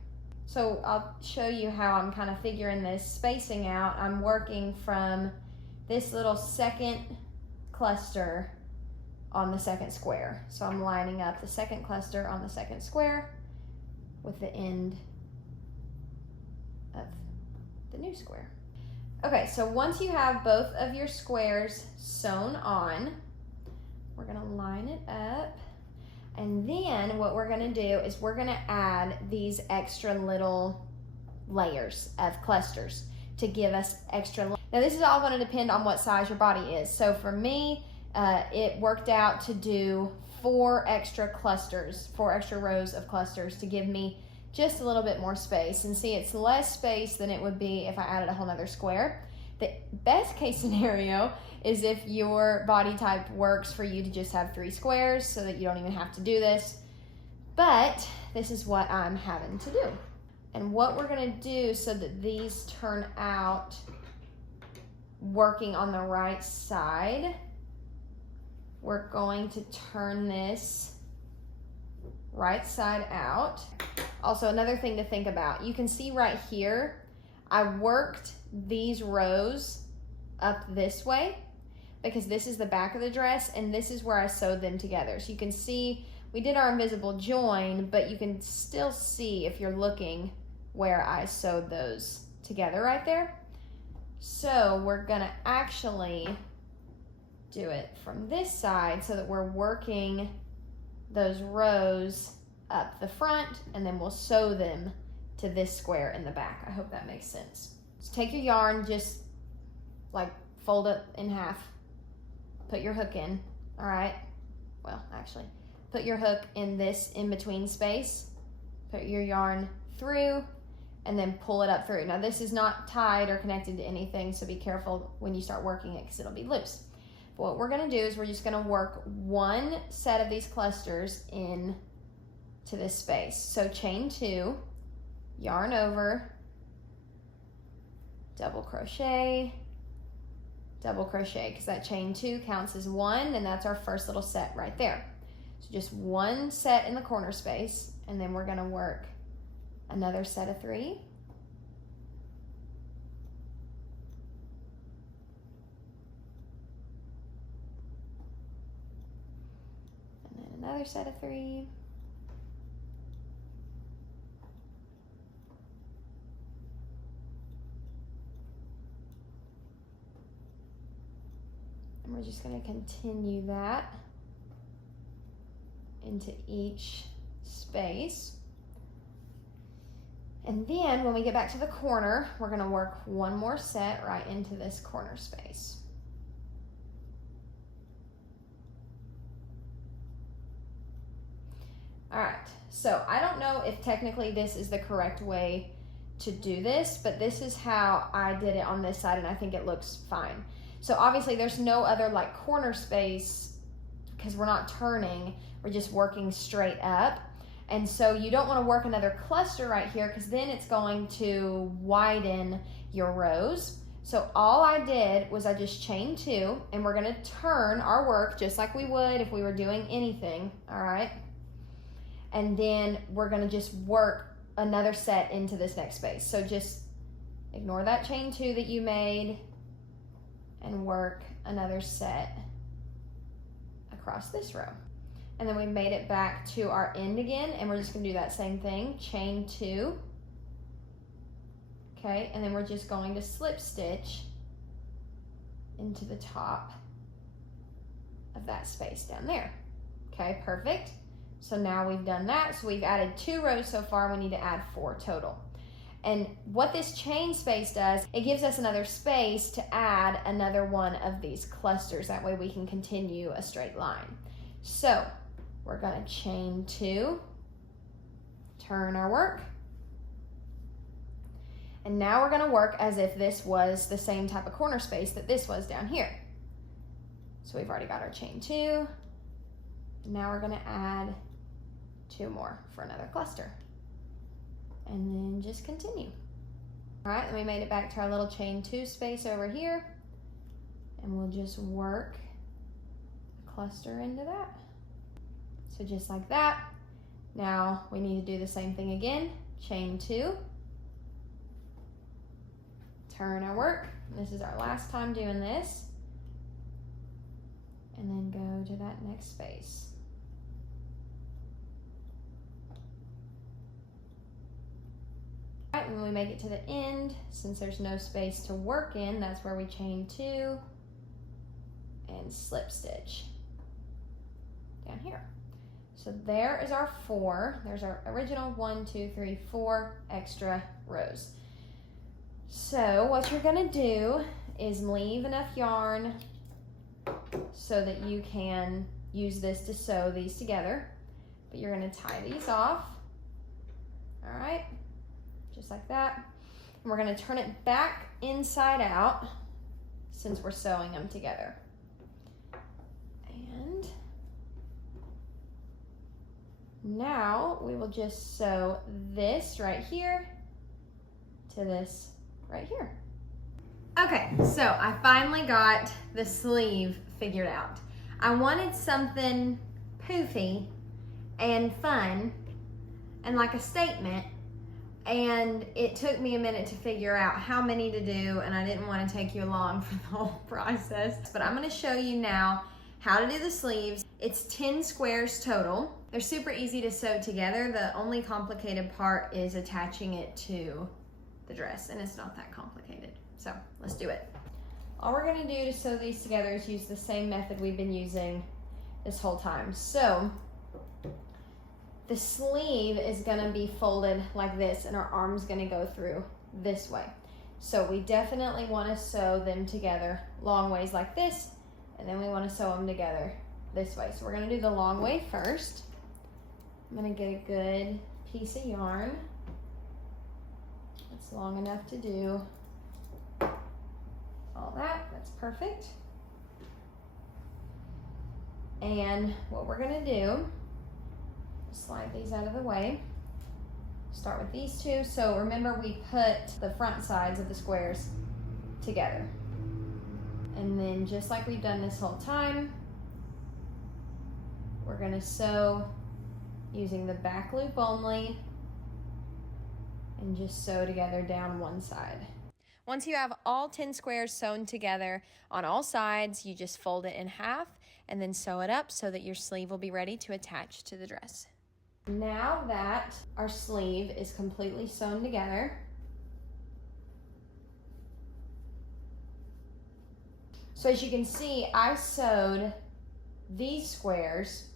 So I'll show you how I'm kind of figuring this spacing out. I'm working from this little second cluster on the second square. So I'm lining up the second cluster on the second square with the end of the new square. Okay, so once you have both of your squares sewn on, we're gonna line it up, and then what we're gonna do is we're gonna add these extra little layers of clusters to give us extra. Now this is all gonna depend on what size your body is. So for me, it worked out to do 4 extra clusters, 4 extra rows of clusters to give me just a little bit more space. And see, it's less space than it would be if I added a whole nother square. The best case scenario is if your body type works for you to just have 3 squares so that you don't even have to do this. But this is what I'm having to do. And what we're gonna do so that these turn out working on the right side, we're going to turn this right side out. Also, another thing to think about, you can see right here, I worked these rows up this way because this is the back of the dress and this is where I sewed them together. So you can see we did our invisible join, but you can still see if you're looking where I sewed those together right there. So we're gonna actually do it from this side so that we're working those rows up the front, and then we'll sew them to this square in the back. I hope that makes sense. So take your yarn, just like fold it in half, put your hook in, all right? Well, actually, put your hook in this in-between space, put your yarn through, and then pull it up through. Now this is not tied or connected to anything, so be careful when you start working it because it'll be loose. But what we're gonna do is we're just gonna work 1 set of these clusters in to this space. So chain 2, yarn over, double crochet, because that chain 2 counts as 1, and that's our first little set right there. So just 1 set in the corner space, and then we're gonna work another set of 3. Another set of 3. And we're just going to continue that into each space. And then when we get back to the corner, we're gonna work one more set right into this corner space. All right, so I don't know if technically this is the correct way to do this, but this is how I did it on this side, and I think it looks fine. So obviously there's no other like corner space because we're not turning, we're just working straight up. And so you don't want to work another cluster right here because then it's going to widen your rows. So all I did was I just chained 2, and we're going to turn our work just like we would if we were doing anything, all right? And then we're going to just work another set into this next space. So just ignore that chain 2 that you made and work another set across this row. And then we made it back to our end again, and we're just gonna do that same thing, chain 2. Okay, and then we're just going to slip stitch into the top of that space down there. Okay, perfect. So now we've done that. So we've added 2 rows so far. We need to add 4 total. And what this chain space does, it gives us another space to add another one of these clusters. That way we can continue a straight line. So we're gonna chain 2, turn our work, and now we're gonna work as if this was the same type of corner space that this was down here. So we've already got our chain 2. Now we're gonna add 2 more for another cluster. And then just continue. All right, then we made it back to our little chain 2 space over here, and we'll just work a cluster into that. So just like that. Now we need to do the same thing again, chain 2, turn our work. This is our last time doing this. And then go to that next space. All right, when we make it to the end, since there's no space to work in, that's where we chain 2 and slip stitch down here. So there is our 4. There's our original 1, 2, 3, 4 extra rows. So what you're gonna do is leave enough yarn so that you can use this to sew these together. But you're gonna tie these off, all right? Just like that. And we're gonna turn it back inside out since we're sewing them together. And now we will just sew this right here to this right here. Okay, so I finally got the sleeve figured out. I wanted something poofy and fun and like a statement, and it took me a minute to figure out how many to do, and I didn't want to take you along for the whole process. But I'm going to show you now how to do the sleeves. It's 10 squares total. They're super easy to sew together. The only complicated part is attaching it to the dress, and it's not that complicated. So let's do it. All we're going to do to sew these together is use the same method we've been using this whole time. So the sleeve is going to be folded like this, and our arm's going to go through this way. So we definitely want to sew them together long ways like this, and then we want to sew them together this way. So we're going to do the long way first. I'm going to get a good piece of yarn that's long enough to do all that. That's perfect. And what we're going to do, slide these out of the way. Start with these 2. So remember, we put the front sides of the squares together. And then just like we've done this whole time, we're going to sew using the back loop only and just sew together down one side. Once you have all 10 squares sewn together on all sides, you just fold it in half and then sew it up so that your sleeve will be ready to attach to the dress. Now that our sleeve is completely sewn together, so as you can see, I sewed these squares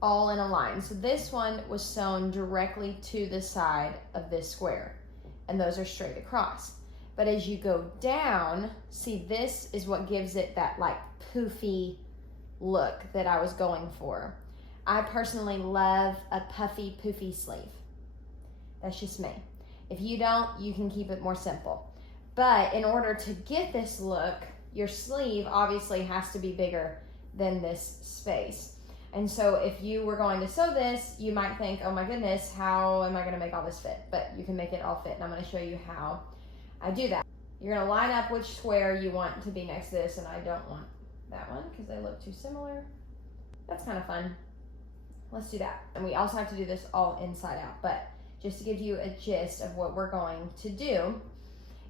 all in a line. So this one was sewn directly to the side of this square, and those are straight across. But as you go down, see, this is what gives it that like poofy look that I was going for. I personally love a puffy, poofy sleeve. That's just me. If you don't, you can keep it more simple. But in order to get this look, your sleeve obviously has to be bigger than this space. And so if you were going to sew this, you might think, oh my goodness, how am I gonna make all this fit? But you can make it all fit, and I'm gonna show you how I do that. You're gonna line up which square you want to be next to this, and I don't want that one because they look too similar. That's kind of fun. Let's do that. And we also have to do this all inside out, but just to give you a gist of what we're going to do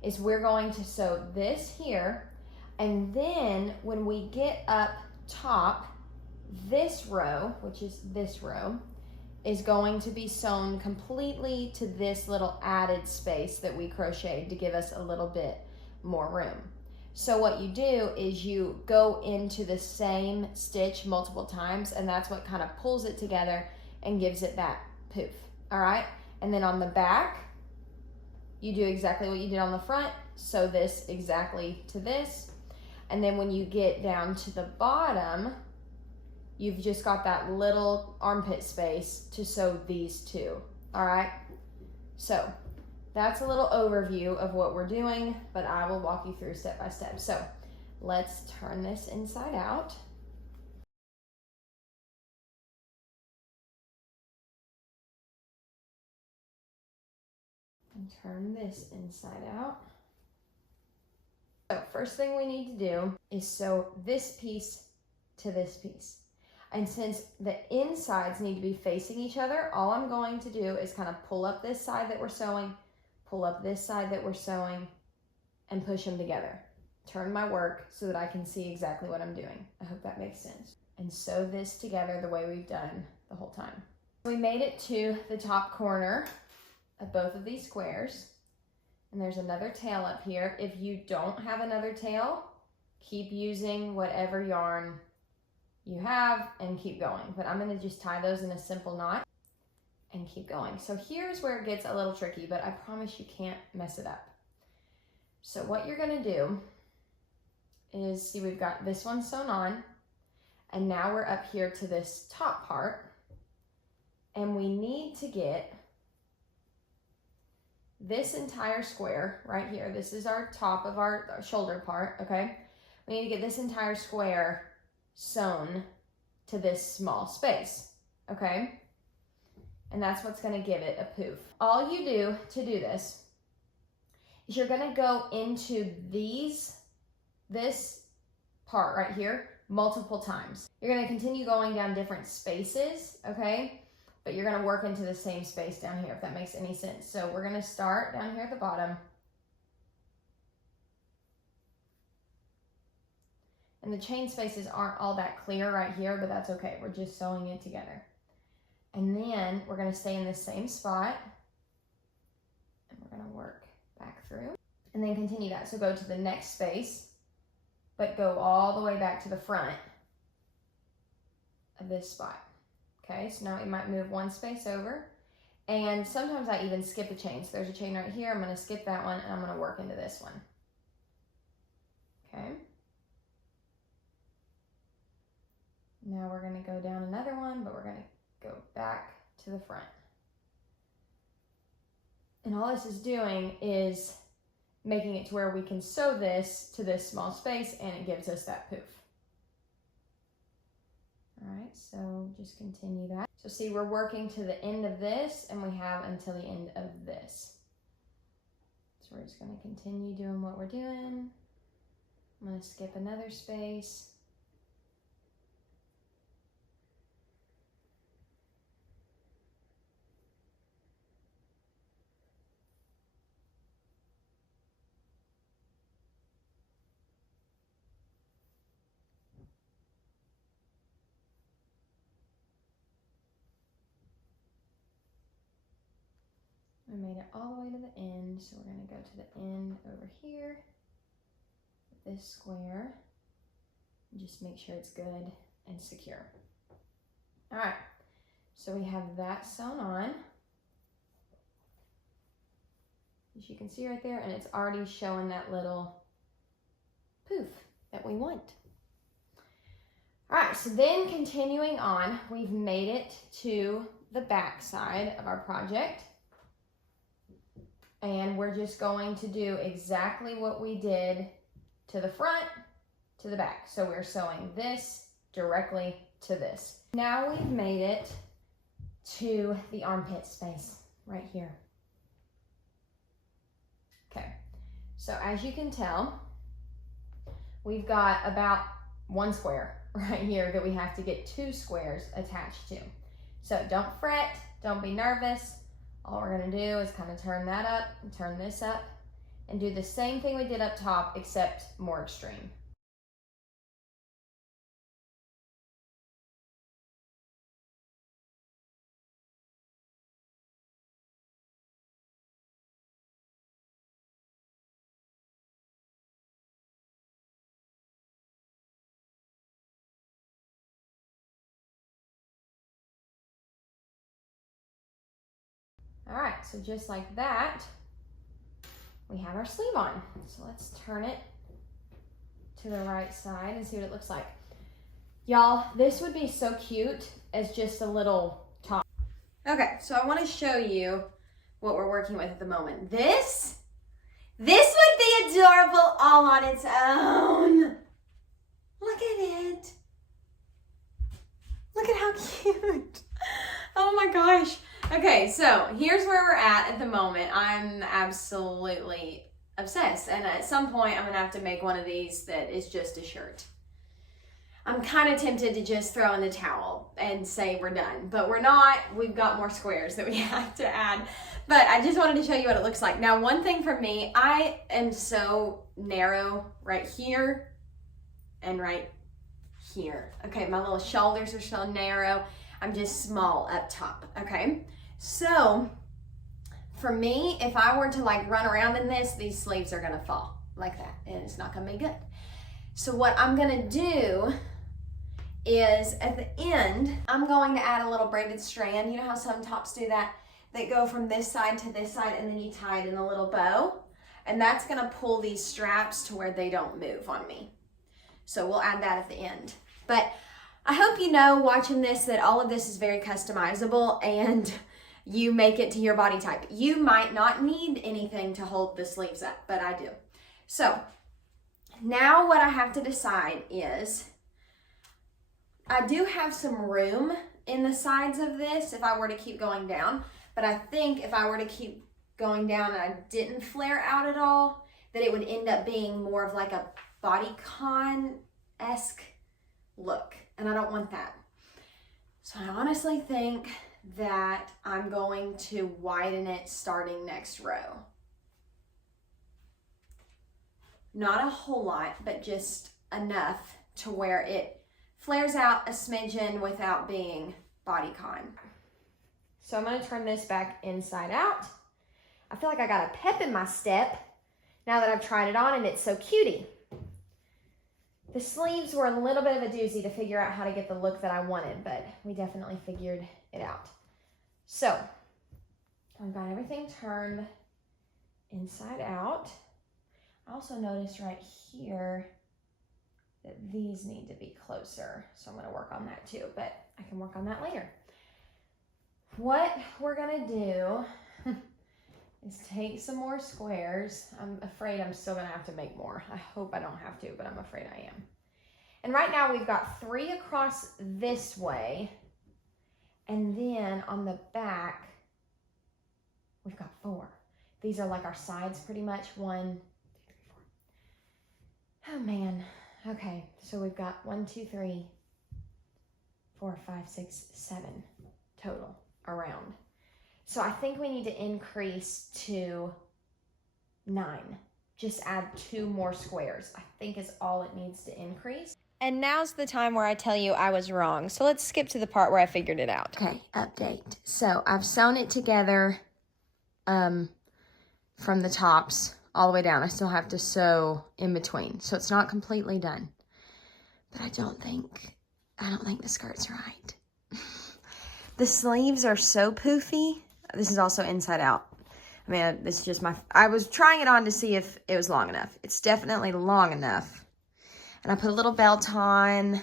is we're going to sew this here, and then when we get up top, this row, which is this row, is going to be sewn completely to this little added space that we crocheted to give us a little bit more room. So what you do is you go into the same stitch multiple times, and that's what kind of pulls it together and gives it that poof, all right? And then on the back, you do exactly what you did on the front, sew this exactly to this, and then when you get down to the bottom, you've just got that little armpit space to sew these two, all right? So that's a little overview of what we're doing, but I will walk you through step by step. So let's turn this inside out. And turn this inside out. So first thing we need to do is sew this piece to this piece. And since the insides need to be facing each other, all I'm going to do is kind of pull up this side that we're sewing, pull up this side that we're sewing, and push them together. Turn my work so that I can see exactly what I'm doing. I hope that makes sense. And sew this together the way we've done the whole time. We made it to the top corner of both of these squares, and there's another tail up here. If you don't have another tail, keep using whatever yarn you have and keep going. But I'm gonna just tie those in a simple knot and keep going. So here's where it gets a little tricky, but I promise you can't mess it up. So what you're gonna do is, see, we've got this one sewn on, and now we're up here to this top part, and we need to get this entire square right here. This is our top of our shoulder part, okay? We need to get this entire square sewn to this small space, okay? And that's what's gonna give it a poof. All you do to do this is you're gonna go into this part right here multiple times. You're gonna continue going down different spaces, okay? But you're gonna work into the same space down here, if that makes any sense. So we're gonna start down here at the bottom. And the chain spaces aren't all that clear right here, but that's okay. We're just sewing it together. And then we're gonna stay in the same spot, and we're gonna work back through, and then continue that. So go to the next space, but go all the way back to the front of this spot. Okay, so now you might move one space over, and sometimes I even skip a chain. So there's a chain right here. I'm gonna skip that one, and I'm gonna work into this one. Okay. Now we're gonna go down another one, but we're gonna go back to the front. And all this is doing is making it to where we can sew this to this small space, and it gives us that poof. All right, so just continue that. So see, we're working to the end of this, and we have until the end of this. So we're just gonna continue doing what we're doing. I'm gonna skip another space. We made it all the way to the end, so we're gonna go to the end over here with this square and just make sure it's good and secure. All right, So we have that sewn on, as you can see right there, and it's already showing that little poof that we want. All right, so then continuing on, we've made it to the back side of our project. And we're just going to do exactly what we did to the front, to the back. So we're sewing this directly to this. Now we've made it to the armpit space right here. Okay, so as you can tell, we've got about 1 square right here that we have to get 2 squares attached to. So don't fret, don't be nervous. All we're gonna do is kind of turn that up and turn this up and do the same thing we did up top, except more extreme. All right, so just like that, we have our sleeve on. So let's turn it to the right side and see what it looks like. Y'all, this would be so cute as just a little top. Okay, so I want to show you what we're working with at the moment. This would be adorable all on its own. Look at it. Look at how cute. Oh my gosh. Okay, so here's where we're at the moment. I'm absolutely obsessed, and at some point I'm gonna have to make one of these that is just a shirt. I'm kind of tempted to just throw in the towel and say we're done, but we're not. We've got more squares that we have to add, but I just wanted to show you what it looks like. Now, one thing for me, I am so narrow right here and right here. Okay, my little shoulders are so narrow. I'm just small up top, okay? So for me, if I were to like run around in this, these sleeves are gonna fall like that, and it's not gonna be good. So what I'm gonna do is at the end, I'm going to add a little braided strand. You know how some tops do that? They go from this side to this side, and then you tie it in a little bow. And that's gonna pull these straps to where they don't move on me. So we'll add that at the end. But I hope you know, watching this, that all of this is very customizable and you make it to your body type. You might not need anything to hold the sleeves up, but I do. So now what I have to decide is, I do have some room in the sides of this if I were to keep going down, but I think if I were to keep going down and I didn't flare out at all, that it would end up being more of like a bodycon-esque look, and I don't want that. So I honestly think that I'm going to widen it starting next row. Not a whole lot, but just enough to where it flares out a smidgen without being bodycon. So I'm gonna turn this back inside out. I feel like I got a pep in my step now that I've tried it on, and it's so cutie. The sleeves were a little bit of a doozy to figure out how to get the look that I wanted, but we definitely figured it out. So I've got everything turned inside out. I also noticed right here that these need to be closer, so I'm gonna work on that too, but I can work on that later. What we're gonna do is take some more squares. I'm afraid I'm still gonna have to make more. I hope I don't have to, but I'm afraid I am. And right now we've got 3 across this way, and then on the back, we've got 4. These are like our sides pretty much. 1, 2, 3, 4. Oh man. Okay, so we've got 1, 2, 3, 4, 5, 6, 7 total around. So I think we need to increase to 9. Just add 2 more squares, I think is all it needs to increase. And now's the time where I tell you I was wrong. So let's skip to the part where I figured it out. Okay, update. So I've sewn it together from the tops all the way down. I still have to sew in between. So it's not completely done. But I don't think the skirt's right. The sleeves are so poofy. This is also inside out. I mean, this is just I was trying it on to see if it was long enough. It's definitely long enough. And I put a little belt on.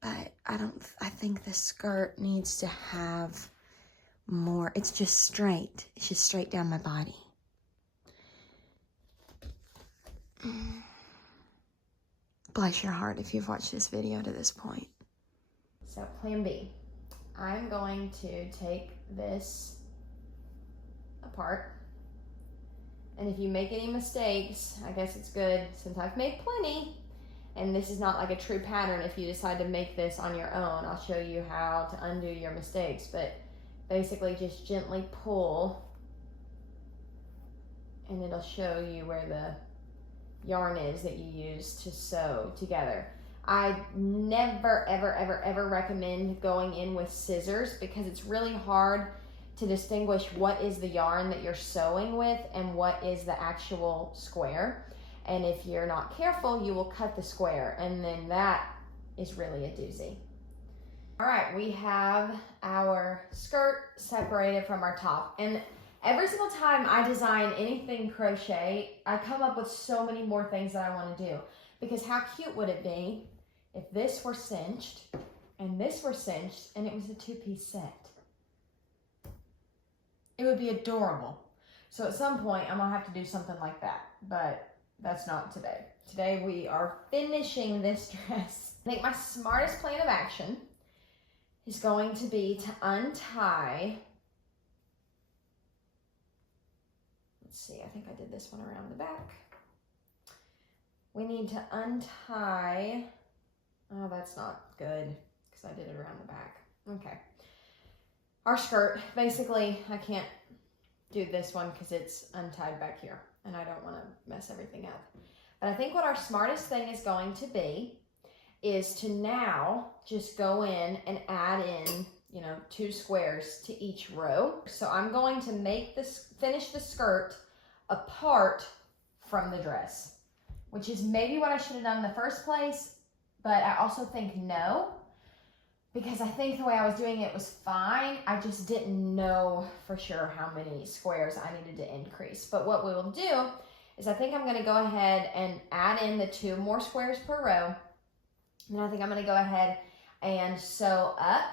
But I think the skirt needs to have more. It's just straight. It's just straight down my body. Bless your heart if you've watched this video to this point. So plan B. I'm going to take this apart. And if you make any mistakes, I guess it's good since I've made plenty. And this is not like a true pattern. If you decide to make this on your own, I'll show you how to undo your mistakes. But basically just gently pull and it'll show you where the yarn is that you use to sew together. I never, ever, ever, ever recommend going in with scissors because it's really hard to distinguish what is the yarn that you're sewing with and what is the actual square. And if you're not careful, you will cut the square, and then that is really a doozy. All right, we have our skirt separated from our top. And every single time I design anything crochet, I come up with so many more things that I want to do. Because how cute would it be if this were cinched and this were cinched and it was a two-piece set? It would be adorable. So at some point, I'm gonna have to do something like that, but that's not today. Today we are finishing this dress. I think my smartest plan of action is going to be to untie. Let's see, I think I did this one around the back. We need to untie, oh, that's not good because I did it around the back. Okay. Our skirt, basically, I can't do this one because it's untied back here and I don't want to mess everything up. But I think what our smartest thing is going to be is to now just go in and add in, 2 squares to each row. So I'm going to finish the skirt apart from the dress, which is maybe what I should have done in the first place, but I also think no, because I think the way I was doing it was fine. I just didn't know for sure how many squares I needed to increase. But what we will do is I think I'm going to go ahead and add in the 2 more squares per row. And I think I'm going to go ahead and sew up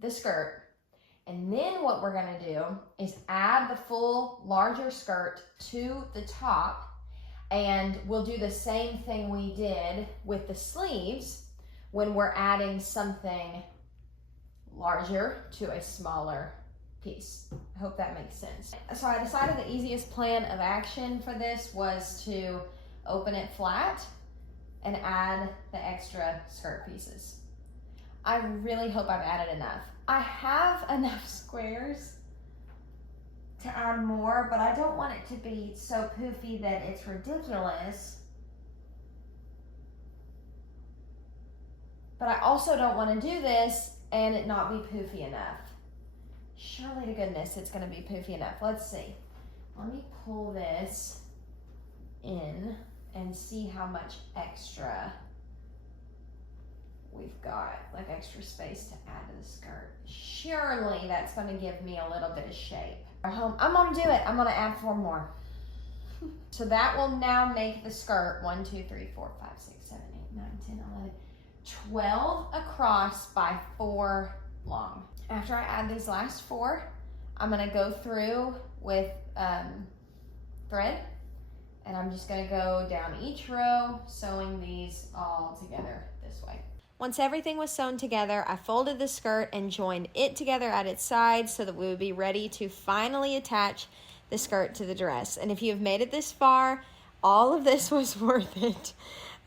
the skirt. And then what we're going to do is add the full larger skirt to the top. And we'll do the same thing we did with the sleeves when we're adding something larger to a smaller piece. I hope that makes sense. So I decided the easiest plan of action for this was to open it flat and add the extra skirt pieces. I really hope I've added enough. I have enough squares to add more, but I don't want it to be so poofy that it's ridiculous. But I also don't want to do this and it not be poofy enough. Surely to goodness it's going to be poofy enough. Let's see. Let me pull this in and see how much extra we've got, like extra space to add to the skirt. Surely that's going to give me a little bit of shape. I'm going to do it. I'm going to add 4 more. So that will now make the skirt 1, 2, 3, 4, 5, 6, 7, 8, 9, 10, 11, 12 across by 4 long. After I add these last 4, I'm going to go through with thread, and I'm just going to go down each row, sewing these all together this way. Once everything was sewn together, I folded the skirt and joined it together at its sides so that we would be ready to finally attach the skirt to the dress. And if you have made it this far, all of this was worth it.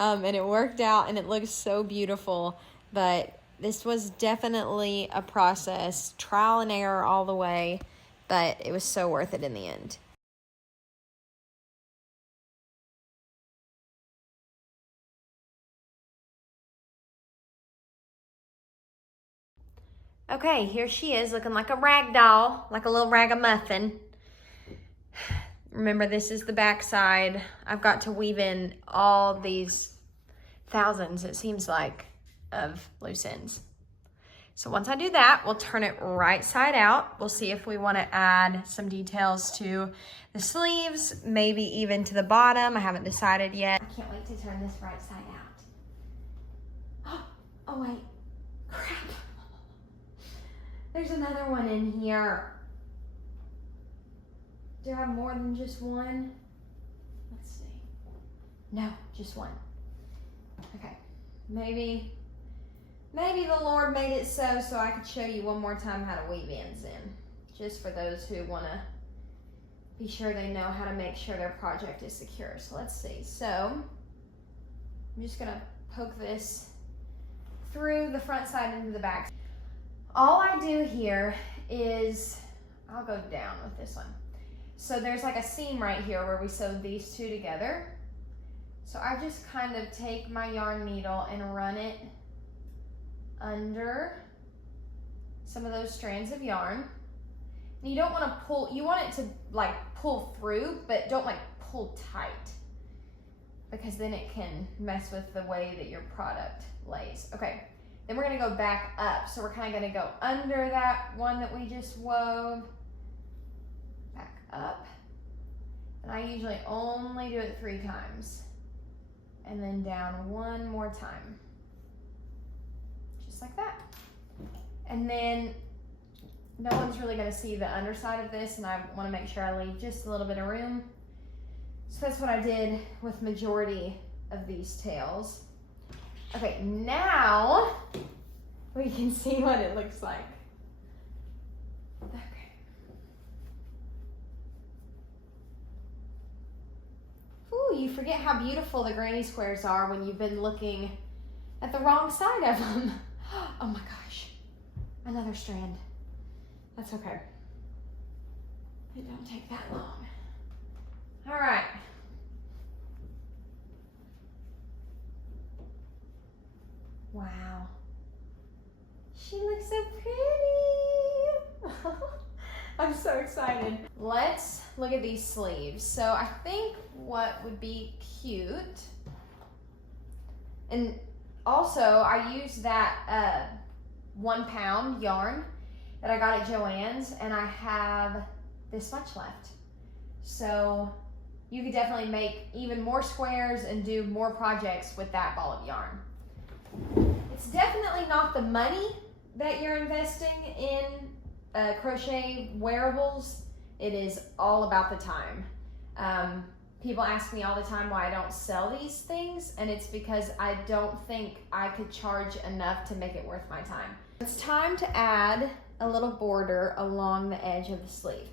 And it worked out and it looks so beautiful. But this was definitely a process, trial and error all the way, but it was so worth it in the end. Okay, here she is looking like a rag doll, like a little ragamuffin. Remember, this is the back side. I've got to weave in all these thousands, it seems like, of loose ends. So once I do that, we'll turn it right side out. We'll see if we want to add some details to the sleeves, maybe even to the bottom. I haven't decided yet. I can't wait to turn this right side out. Oh wait, crap. There's another one in here. Do I have more than just one? Let's see. No, just one. Okay, maybe the Lord made it so I could show you one more time how to weave ends in, just for those who want to be sure they know how to make sure their project is secure. So let's see. So I'm just gonna poke this through the front side into the back. All I do here is, I'll go down with this one. So there's like a seam right here where we sewed these two together. So I just kind of take my yarn needle and run it under some of those strands of yarn. And you don't want to pull, you want it to like pull through, but don't like pull tight, because then it can mess with the way that your product lays. Okay, then we're gonna go back up. So we're kind of gonna go under that one that we just wove, back up. And I usually only do it 3 times. And then down one more time. Just like that. And then no one's really gonna see the underside of this, and I wanna make sure I leave just a little bit of room. So that's what I did with majority of these tails. Okay, now we can see what it looks like. Okay. Ooh, you forget how beautiful the granny squares are when you've been looking at the wrong side of them. Oh my gosh, another strand. That's okay. It don't take that long. All right. Wow. She looks so pretty. I'm so excited. Let's look at these sleeves. So I think what would be cute, and also I used that 1 pound yarn that I got at Joann's, and I have this much left. So you could definitely make even more squares and do more projects with that ball of yarn. It's definitely not the money that you're investing in crochet wearables. It is all about the time. People ask me all the time why I don't sell these things, and it's because I don't think I could charge enough to make it worth my time. It's time to add a little border along the edge of the sleeve.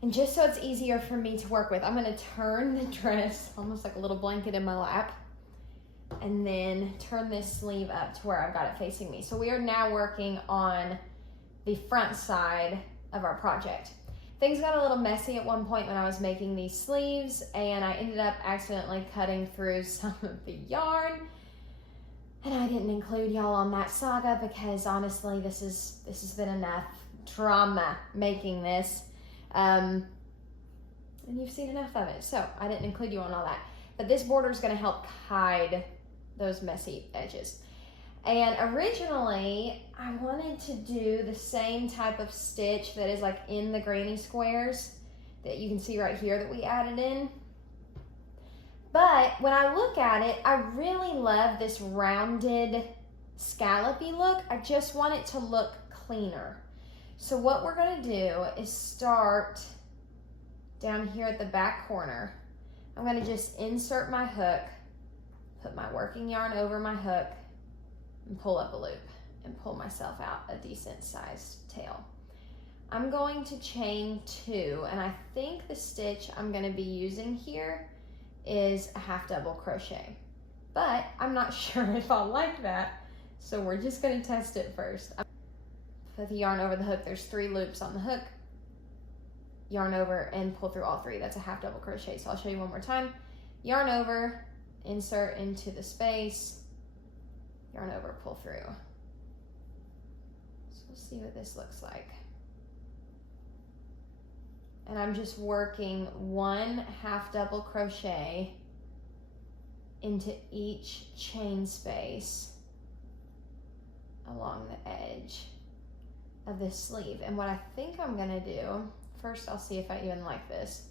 And just so it's easier for me to work with, I'm gonna turn the dress almost like a little blanket in my lap, and then turn this sleeve up to where I've got it facing me. So we are now working on the front side of our project. Things got a little messy at one point when I was making these sleeves, and I ended up accidentally cutting through some of the yarn. And I didn't include y'all on that saga because honestly, this has been enough drama making this. And you've seen enough of it, so I didn't include you on all that. But this border is going to help hide those messy edges. And originally, I wanted to do the same type of stitch that is like in the granny squares that you can see right here that we added in. But when I look at it, I really love this rounded scallopy look. I just want it to look cleaner. So what we're gonna do is start down here at the back corner. I'm gonna just insert my hook, put my working yarn over my hook, and pull up a loop and pull myself out a decent sized tail. I'm going to chain 2, and I think the stitch I'm gonna be using here is a half double crochet, but I'm not sure if I'll like that, so we're just gonna test it first. Put the yarn over the hook. There's 3 loops on the hook. Yarn over and pull through all 3. That's a half double crochet. So I'll show you one more time. Yarn over, insert into the space, yarn over, pull through. So we'll see what this looks like. And I'm just working 1 half double crochet into each chain space along the edge of this sleeve. And what I think I'm gonna do, first I'll see if I even like this.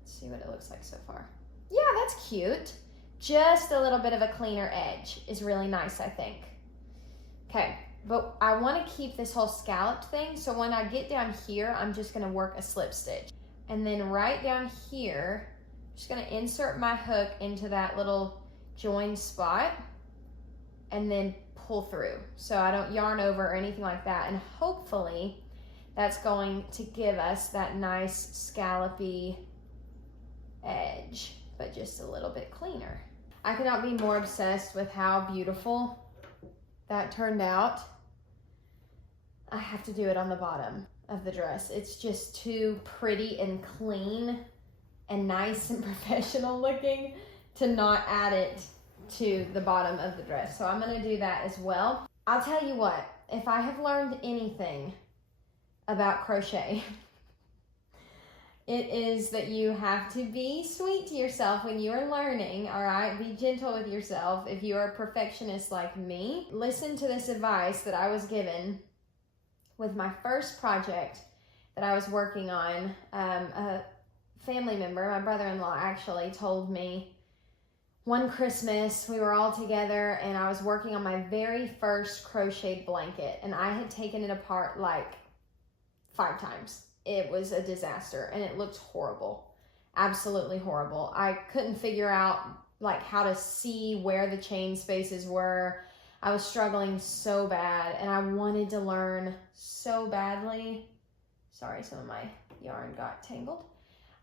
Let's see what it looks like so far. Yeah, that's cute. Just a little bit of a cleaner edge is really nice, I think. Okay, but I want to keep this whole scalloped thing, so when I get down here, I'm just going to work a slip stitch. And then right down here, I'm just going to insert my hook into that little join spot and then pull through, so I don't yarn over or anything like that. And hopefully that's going to give us that nice scallopy edge, but just a little bit cleaner. I could not be more obsessed with how beautiful that turned out. I have to do it on the bottom of the dress. It's just too pretty and clean and nice and professional looking to not add it to the bottom of the dress. So I'm gonna do that as well. I'll tell you what, if I have learned anything about crochet, it is that you have to be sweet to yourself when you are learning, all right? Be gentle with yourself. If you are a perfectionist like me, listen to this advice that I was given with my first project that I was working on. A family member, my brother-in-law actually, told me one Christmas we were all together and I was working on my very first crocheted blanket, and I had taken it apart like 5 times. It was a disaster and it looked horrible, absolutely horrible. I couldn't figure out like how to see where the chain spaces were. I was struggling so bad and I wanted to learn so badly. Sorry, some of my yarn got tangled.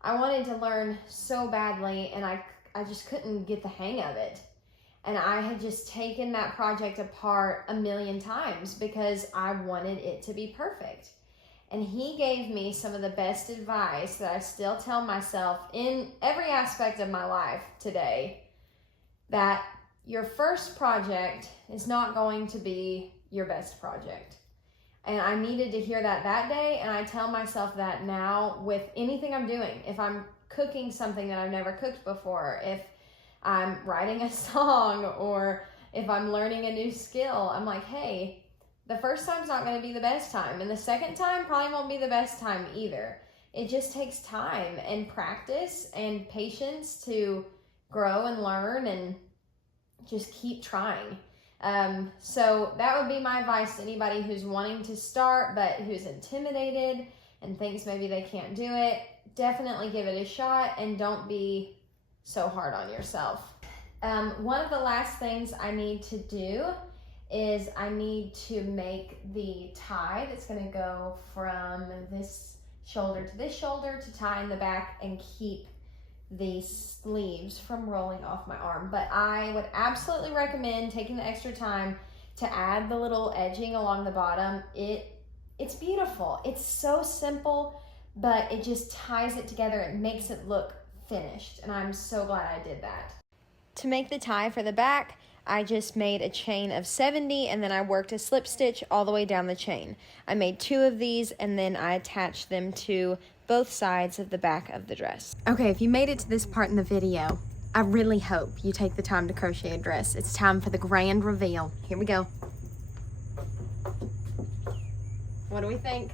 I wanted to learn so badly and I just couldn't get the hang of it. And I had just taken that project apart a million times because I wanted it to be perfect. And he gave me some of the best advice that I still tell myself in every aspect of my life today, that your first project is not going to be your best project. And I needed to hear that day, and I tell myself that now with anything I'm doing. If I'm cooking something that I've never cooked before, if I'm writing a song, or if I'm learning a new skill, I'm like, hey, the first time's not going to be the best time, and the second time probably won't be the best time either. It just takes time and practice and patience to grow and learn and just keep trying. So that would be my advice to anybody who's wanting to start but who's intimidated and thinks maybe they can't do it. Definitely give it a shot and don't be so hard on yourself. One of the last things I need to do is I need to make the tie that's gonna go from this shoulder to this shoulder to tie in the back and keep the sleeves from rolling off my arm. But I would absolutely recommend taking the extra time to add the little edging along the bottom. It's beautiful. It's so simple, but it just ties it together. It makes it look finished, and I'm so glad I did that. To make the tie for the back, I just made a chain of 70 and then I worked a slip stitch all the way down the chain. I made 2 of these and then I attached them to both sides of the back of the dress. Okay, if you made it to this part in the video, I really hope you take the time to crochet a dress. It's time for the grand reveal. Here we go. What do we think?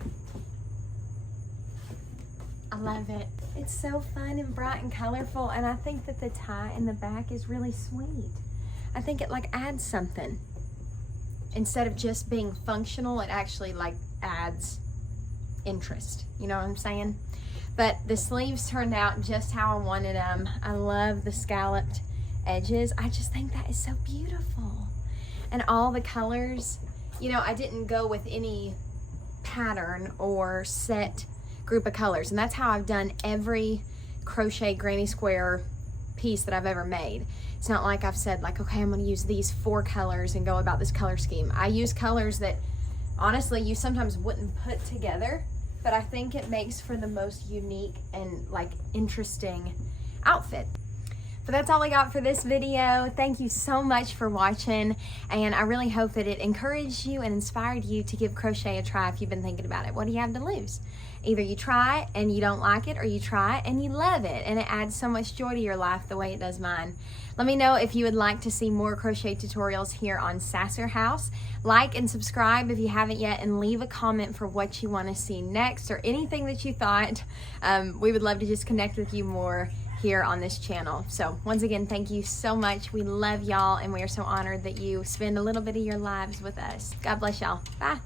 I love it. It's so fun and bright and colorful, and I think that the tie in the back is really sweet. I think it like adds something. Instead of just being functional, it actually like adds interest. You know what I'm saying? But the sleeves turned out just how I wanted them. I love the scalloped edges. I just think that is so beautiful. And all the colors, you know, I didn't go with any pattern or set group of colors, and that's how I've done every crochet granny square piece that I've ever made. It's not like I've said like, okay, I'm going to use these 4 colors and go about this color scheme. I use colors that honestly you sometimes wouldn't put together, but I think it makes for the most unique and like interesting outfit. But that's all I got for this video. Thank you so much for watching, and I really hope that it encouraged you and inspired you to give crochet a try if you've been thinking about it. What do you have to lose? Either you try it and you don't like it, or you try it and you love it, and it adds so much joy to your life the way it does mine. Let me know if you would like to see more crochet tutorials here on Sasser House. Like and subscribe if you haven't yet, and leave a comment for what you want to see next or anything that you thought. We would love to just connect with you more here on this channel. So once again, thank you so much. We love y'all, and we are so honored that you spend a little bit of your lives with us. God bless y'all. Bye.